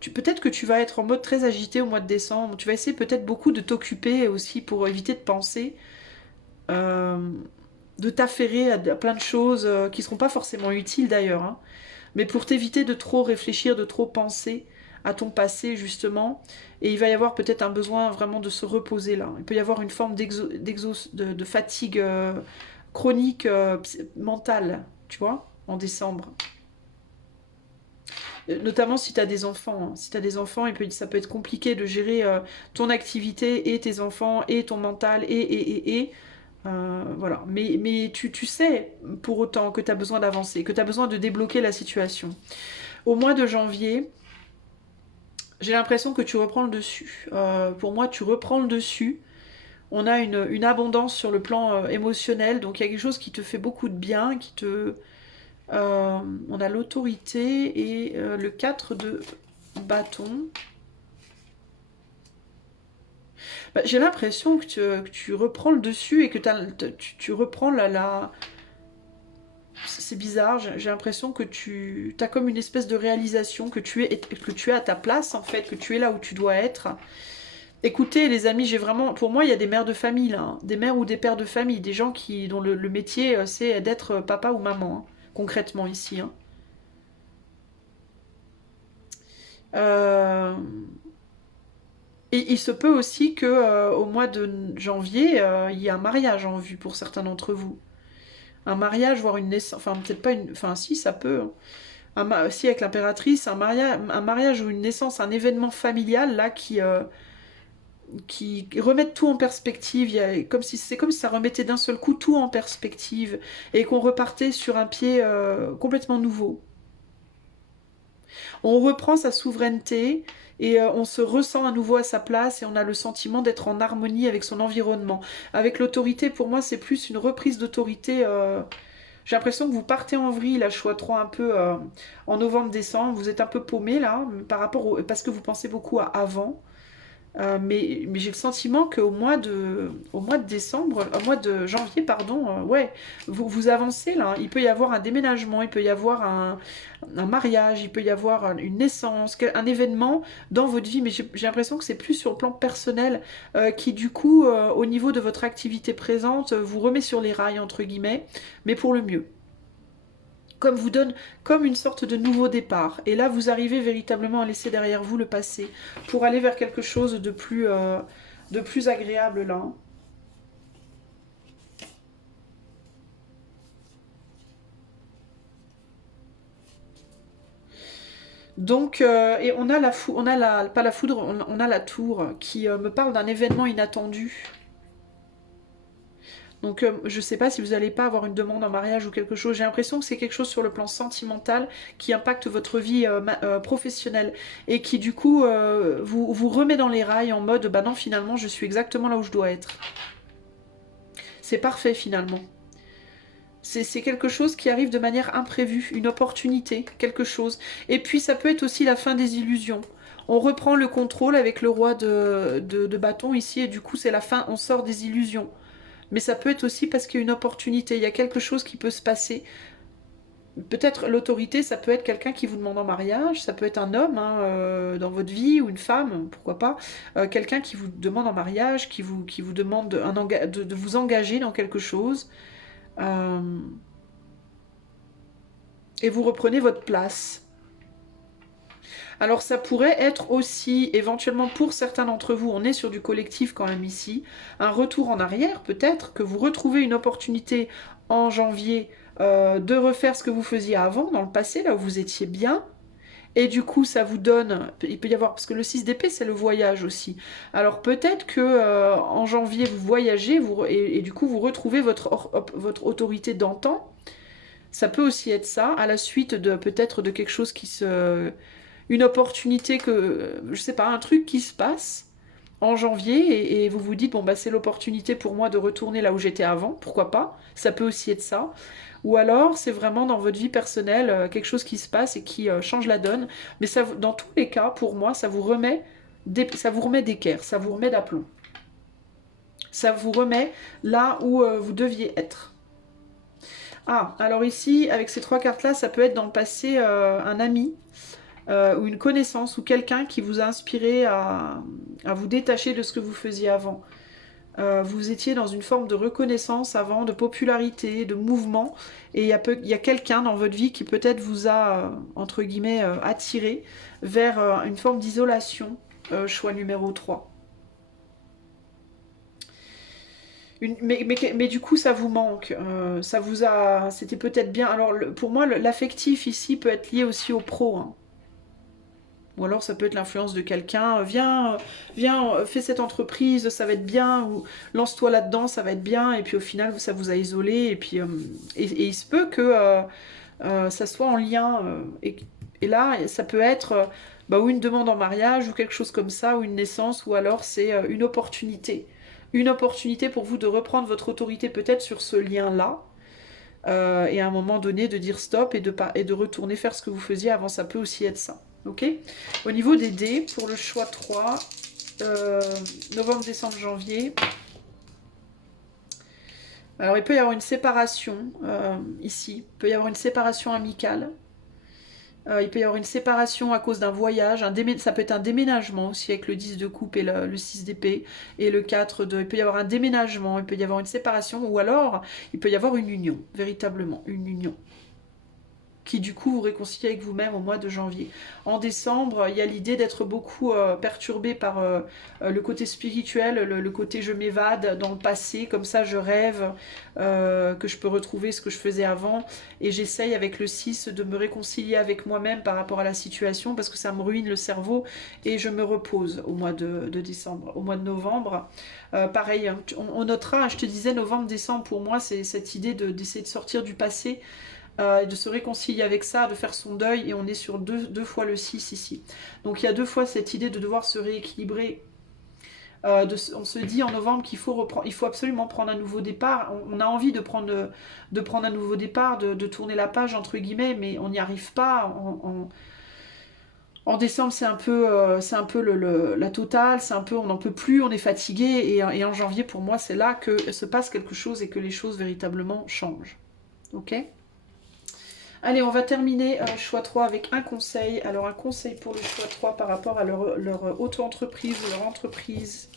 peut-être que tu vas être en mode très agité au mois de décembre, tu vas essayer peut-être beaucoup de t'occuper aussi pour éviter de penser, euh, de t'affairer à plein de choses qui seront pas forcément utiles d'ailleurs, hein, mais pour t'éviter de trop réfléchir, de trop penser à ton passé justement, et il va y avoir peut-être un besoin vraiment de se reposer là. Il peut y avoir une forme de fatigue chronique mentale, tu vois, en décembre. Notamment si tu as des enfants. Hein. Si tu as des enfants, ça peut être compliqué de gérer ton activité et tes enfants et ton mental et. Voilà. Mais tu sais pour autant que tu as besoin d'avancer, que tu as besoin de débloquer la situation. Au mois de janvier, j'ai l'impression que tu reprends le dessus. Pour moi, tu reprends le dessus. On a une abondance sur le plan émotionnel, donc il y a quelque chose qui te fait beaucoup de bien, on a l'autorité et le 4 de bâton. Bah, j'ai l'impression que tu reprends le dessus et que tu reprends la... C'est bizarre, j'ai l'impression que tu as comme une espèce de réalisation que tu es à ta place en fait, que tu es là où tu dois être. Écoutez les amis, j'ai vraiment... Pour moi, il y a des mères de famille là, hein, des mères ou des pères de famille, des gens dont le métier c'est d'être papa ou maman, hein, concrètement ici. Hein. Euh, Et il se peut aussi que au mois de janvier, il y ait un mariage en vue pour certains d'entre vous. Un mariage, voire une naissance, enfin peut-être pas une, enfin si ça peut. Hein. Si avec l'impératrice, un mariage ou une naissance, un événement familial là qui remettent tout en perspective. C'est comme si ça remettait d'un seul coup tout en perspective et qu'on repartait sur un pied complètement nouveau. On reprend sa souveraineté et on se ressent à nouveau à sa place et on a le sentiment d'être en harmonie avec son environnement. Avec l'autorité, pour moi, c'est plus une reprise d'autorité. J'ai l'impression que vous partez en vrille, là, je vois trop un peu en novembre-décembre, vous êtes un peu paumé là, parce que vous pensez beaucoup à avant. Mais j'ai le sentiment au mois de décembre, au mois de janvier, pardon, ouais, vous avancez là. Il peut y avoir un déménagement, il peut y avoir un mariage, il peut y avoir une naissance, un événement dans votre vie. Mais j'ai l'impression que c'est plus sur le plan personnel qui, du coup, au niveau de votre activité présente, vous remet sur les rails, entre guillemets, mais pour le mieux comme vous donne comme une sorte de nouveau départ. Et là, vous arrivez véritablement à laisser derrière vous le passé pour aller vers quelque chose de plus agréable là. Donc, et pas la foudre, on a la tour qui me parle d'un événement inattendu. Donc je sais pas si vous n'allez pas avoir une demande en mariage ou quelque chose. J'ai l'impression que c'est quelque chose sur le plan sentimental qui impacte votre vie professionnelle et qui du coup vous remet dans les rails en mode bah non finalement je suis exactement là où je dois être. C'est parfait finalement. C'est quelque chose qui arrive de manière imprévue, une opportunité, quelque chose. Et puis ça peut être aussi la fin des illusions. On reprend le contrôle avec le roi de bâton ici, et du coup c'est la fin, on sort des illusions. Mais ça peut être aussi parce qu'il y a une opportunité, il y a quelque chose qui peut se passer. Peut-être l'autorité, ça peut être quelqu'un qui vous demande en mariage, ça peut être un homme hein, dans votre vie, ou une femme, pourquoi pas. Quelqu'un qui vous demande en mariage, qui vous demande de vous engager dans quelque chose. Euh, et vous reprenez votre place. Alors ça pourrait être aussi, éventuellement pour certains d'entre vous, on est sur du collectif quand même ici, un retour en arrière peut-être, que vous retrouvez une opportunité en janvier de refaire ce que vous faisiez avant, dans le passé, là où vous étiez bien. Et du coup, ça vous donne, il peut y avoir, parce que le 6 d'épée, c'est le voyage aussi. Alors peut-être que en janvier, vous voyagez, et du coup, vous retrouvez votre autorité d'antan. Ça peut aussi être ça, à la suite de peut-être de quelque chose qui se... Une opportunité que, je sais pas, un truc qui se passe en janvier et vous vous dites, bon bah c'est l'opportunité pour moi de retourner là où j'étais avant, pourquoi pas, ça peut aussi être ça. Ou alors c'est vraiment dans votre vie personnelle quelque chose qui se passe et qui change la donne. Mais ça, dans tous les cas, pour moi, ça vous remet d'équerre, ça vous remet d'aplomb. Ça vous remet là où vous deviez être. Ah, alors ici, avec ces trois cartes-là, ça peut être dans le passé un ami ou une connaissance ou quelqu'un qui vous a inspiré à vous détacher de ce que vous faisiez avant. Vous étiez dans une forme de reconnaissance avant, de popularité, de mouvement, et il y a quelqu'un dans votre vie qui peut-être vous a, entre guillemets, attiré vers une forme d'isolation, choix numéro 3. Mais du coup, ça vous manque. Ça vous a. C'était peut-être bien. Alors, pour moi, l'affectif ici peut être lié aussi au pro. Hein. Ou alors ça peut être l'influence de quelqu'un, viens, fais cette entreprise, ça va être bien, ou lance-toi là-dedans, ça va être bien, et puis au final ça vous a isolé, et puis et il se peut que ça soit en lien, et là ça peut être bah, ou une demande en mariage, ou quelque chose comme ça, ou une naissance, ou alors c'est une opportunité. Une opportunité pour vous de reprendre votre autorité peut-être sur ce lien-là, et à un moment donné de dire stop et de retourner faire ce que vous faisiez avant, ça peut aussi être ça. Ok. Au niveau des dés, pour le choix 3, novembre, décembre, janvier. Alors il peut y avoir une séparation ici, il peut y avoir une séparation amicale. Il peut y avoir une séparation à cause d'un voyage, ça peut être un déménagement aussi avec le 10 de coupe et le 6 d'épée et le 4 de... Il peut y avoir un déménagement, il peut y avoir une séparation ou alors il peut y avoir une union, véritablement une union qui du coup vous réconcilie avec vous-même au mois de janvier. En décembre, il y a l'idée d'être beaucoup perturbé par le côté spirituel, le côté je m'évade dans le passé, comme ça je rêve que je peux retrouver ce que je faisais avant, et j'essaye avec le 6 de me réconcilier avec moi-même par rapport à la situation, parce que ça me ruine le cerveau, et je me repose au mois de décembre. Au mois de novembre, pareil, hein, on notera, je te disais novembre-décembre, pour moi c'est cette idée d'essayer de sortir du passé, de se réconcilier avec ça, de faire son deuil, et on est sur deux fois le 6 ici. Donc il y a deux fois cette idée de devoir se rééquilibrer. On se dit en novembre qu'il faut, il faut absolument prendre un nouveau départ. On a envie de prendre un nouveau départ, de tourner la page, entre guillemets, mais on n'y arrive pas. En décembre, c'est un peu la totale, c'est un peu, on n'en peut plus, on est fatigué, et en janvier, pour moi, c'est là que se passe quelque chose et que les choses véritablement changent. Ok ? Allez, on va terminer choix 3 avec un conseil. Alors, un conseil pour le choix 3 par rapport à leur auto-entreprise ou leur entreprise.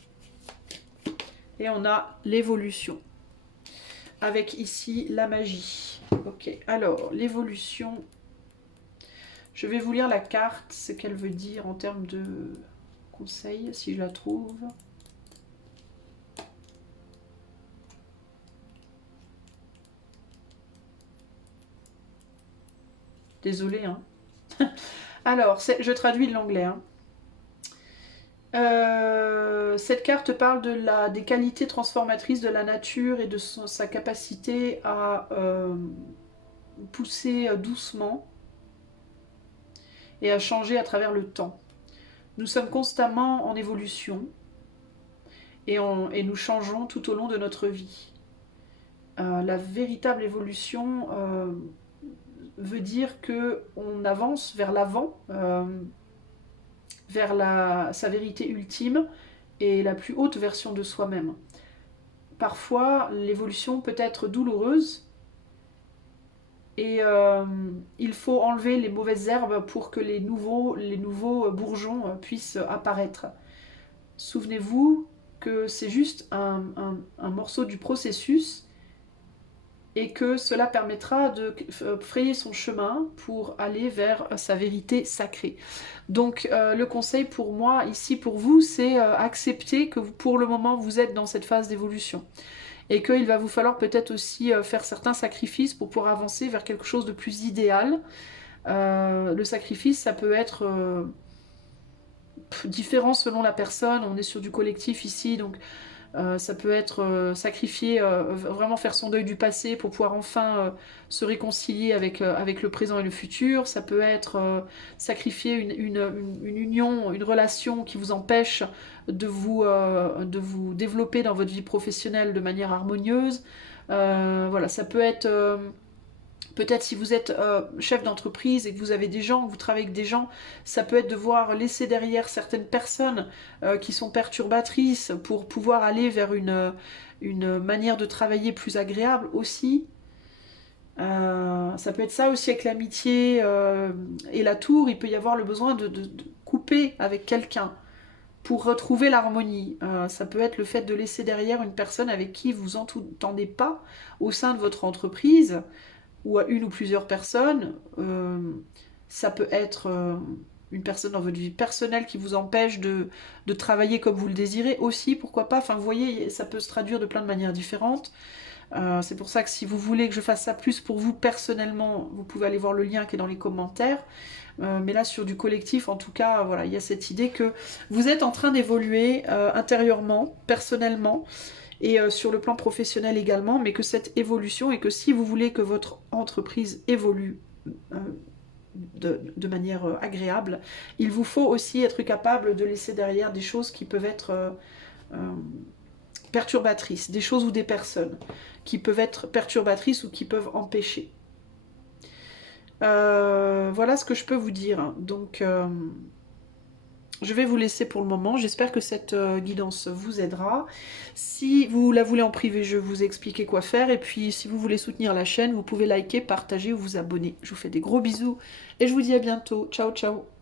Et on a l'évolution. Avec ici la magie. Ok, alors, l'évolution. Je vais vous lire la carte, ce qu'elle veut dire en termes de conseil, si je la trouve. Désolée, hein. Alors, je traduis de l'anglais, hein. Cette carte parle des qualités transformatrices de la nature et de sa capacité à pousser doucement et à changer à travers le temps. Nous sommes constamment en évolution et nous changeons tout au long de notre vie. La véritable évolution veut dire qu'on avance vers l'avant, vers sa vérité ultime et la plus haute version de soi-même. Parfois, l'évolution peut être douloureuse et il faut enlever les mauvaises herbes pour que les nouveaux bourgeons puissent apparaître. Souvenez-vous que c'est juste un morceau du processus et que cela permettra de frayer son chemin pour aller vers sa vérité sacrée. Donc le conseil pour moi, ici pour vous, c'est accepter que pour le moment vous êtes dans cette phase d'évolution et qu'il va vous falloir peut-être aussi faire certains sacrifices pour pouvoir avancer vers quelque chose de plus idéal. Le sacrifice, ça peut être différent selon la personne, on est sur du collectif ici, donc ça peut être sacrifier, vraiment faire son deuil du passé pour pouvoir enfin se réconcilier avec le présent et le futur. Ça peut être sacrifier une union, une relation qui vous empêche de vous développer dans votre vie professionnelle de manière harmonieuse. Voilà, ça peut être peut-être si vous êtes chef d'entreprise et que vous avez des gens, que vous travaillez avec des gens, ça peut être de voir laisser derrière certaines personnes qui sont perturbatrices pour pouvoir aller vers une manière de travailler plus agréable aussi. Ça peut être ça aussi avec l'amitié et la tour, il peut y avoir le besoin de couper avec quelqu'un pour retrouver l'harmonie. Ça peut être le fait de laisser derrière une personne avec qui vous entendez pas au sein de votre entreprise, ou à une ou plusieurs personnes. Ça peut être une personne dans votre vie personnelle qui vous empêche de travailler comme vous le désirez aussi, pourquoi pas. Enfin, vous voyez, ça peut se traduire de plein de manières différentes. C'est pour ça que si vous voulez que je fasse ça plus pour vous personnellement, vous pouvez aller voir le lien qui est dans les commentaires. Mais là, sur du collectif, en tout cas, voilà, il y a cette idée que vous êtes en train d'évoluer intérieurement, personnellement, et sur le plan professionnel également, mais que cette évolution et que si vous voulez que votre entreprise évolue de manière agréable, il vous faut aussi être capable de laisser derrière des choses qui peuvent être perturbatrices, des choses ou des personnes qui peuvent être perturbatrices ou qui peuvent empêcher. Voilà ce que je peux vous dire. Donc, je vais vous laisser pour le moment. J'espère que cette guidance vous aidera. Si vous la voulez en privé, je vais vous expliquer quoi faire. Et puis, si vous voulez soutenir la chaîne, vous pouvez liker, partager ou vous abonner. Je vous fais des gros bisous et je vous dis à bientôt. Ciao, ciao.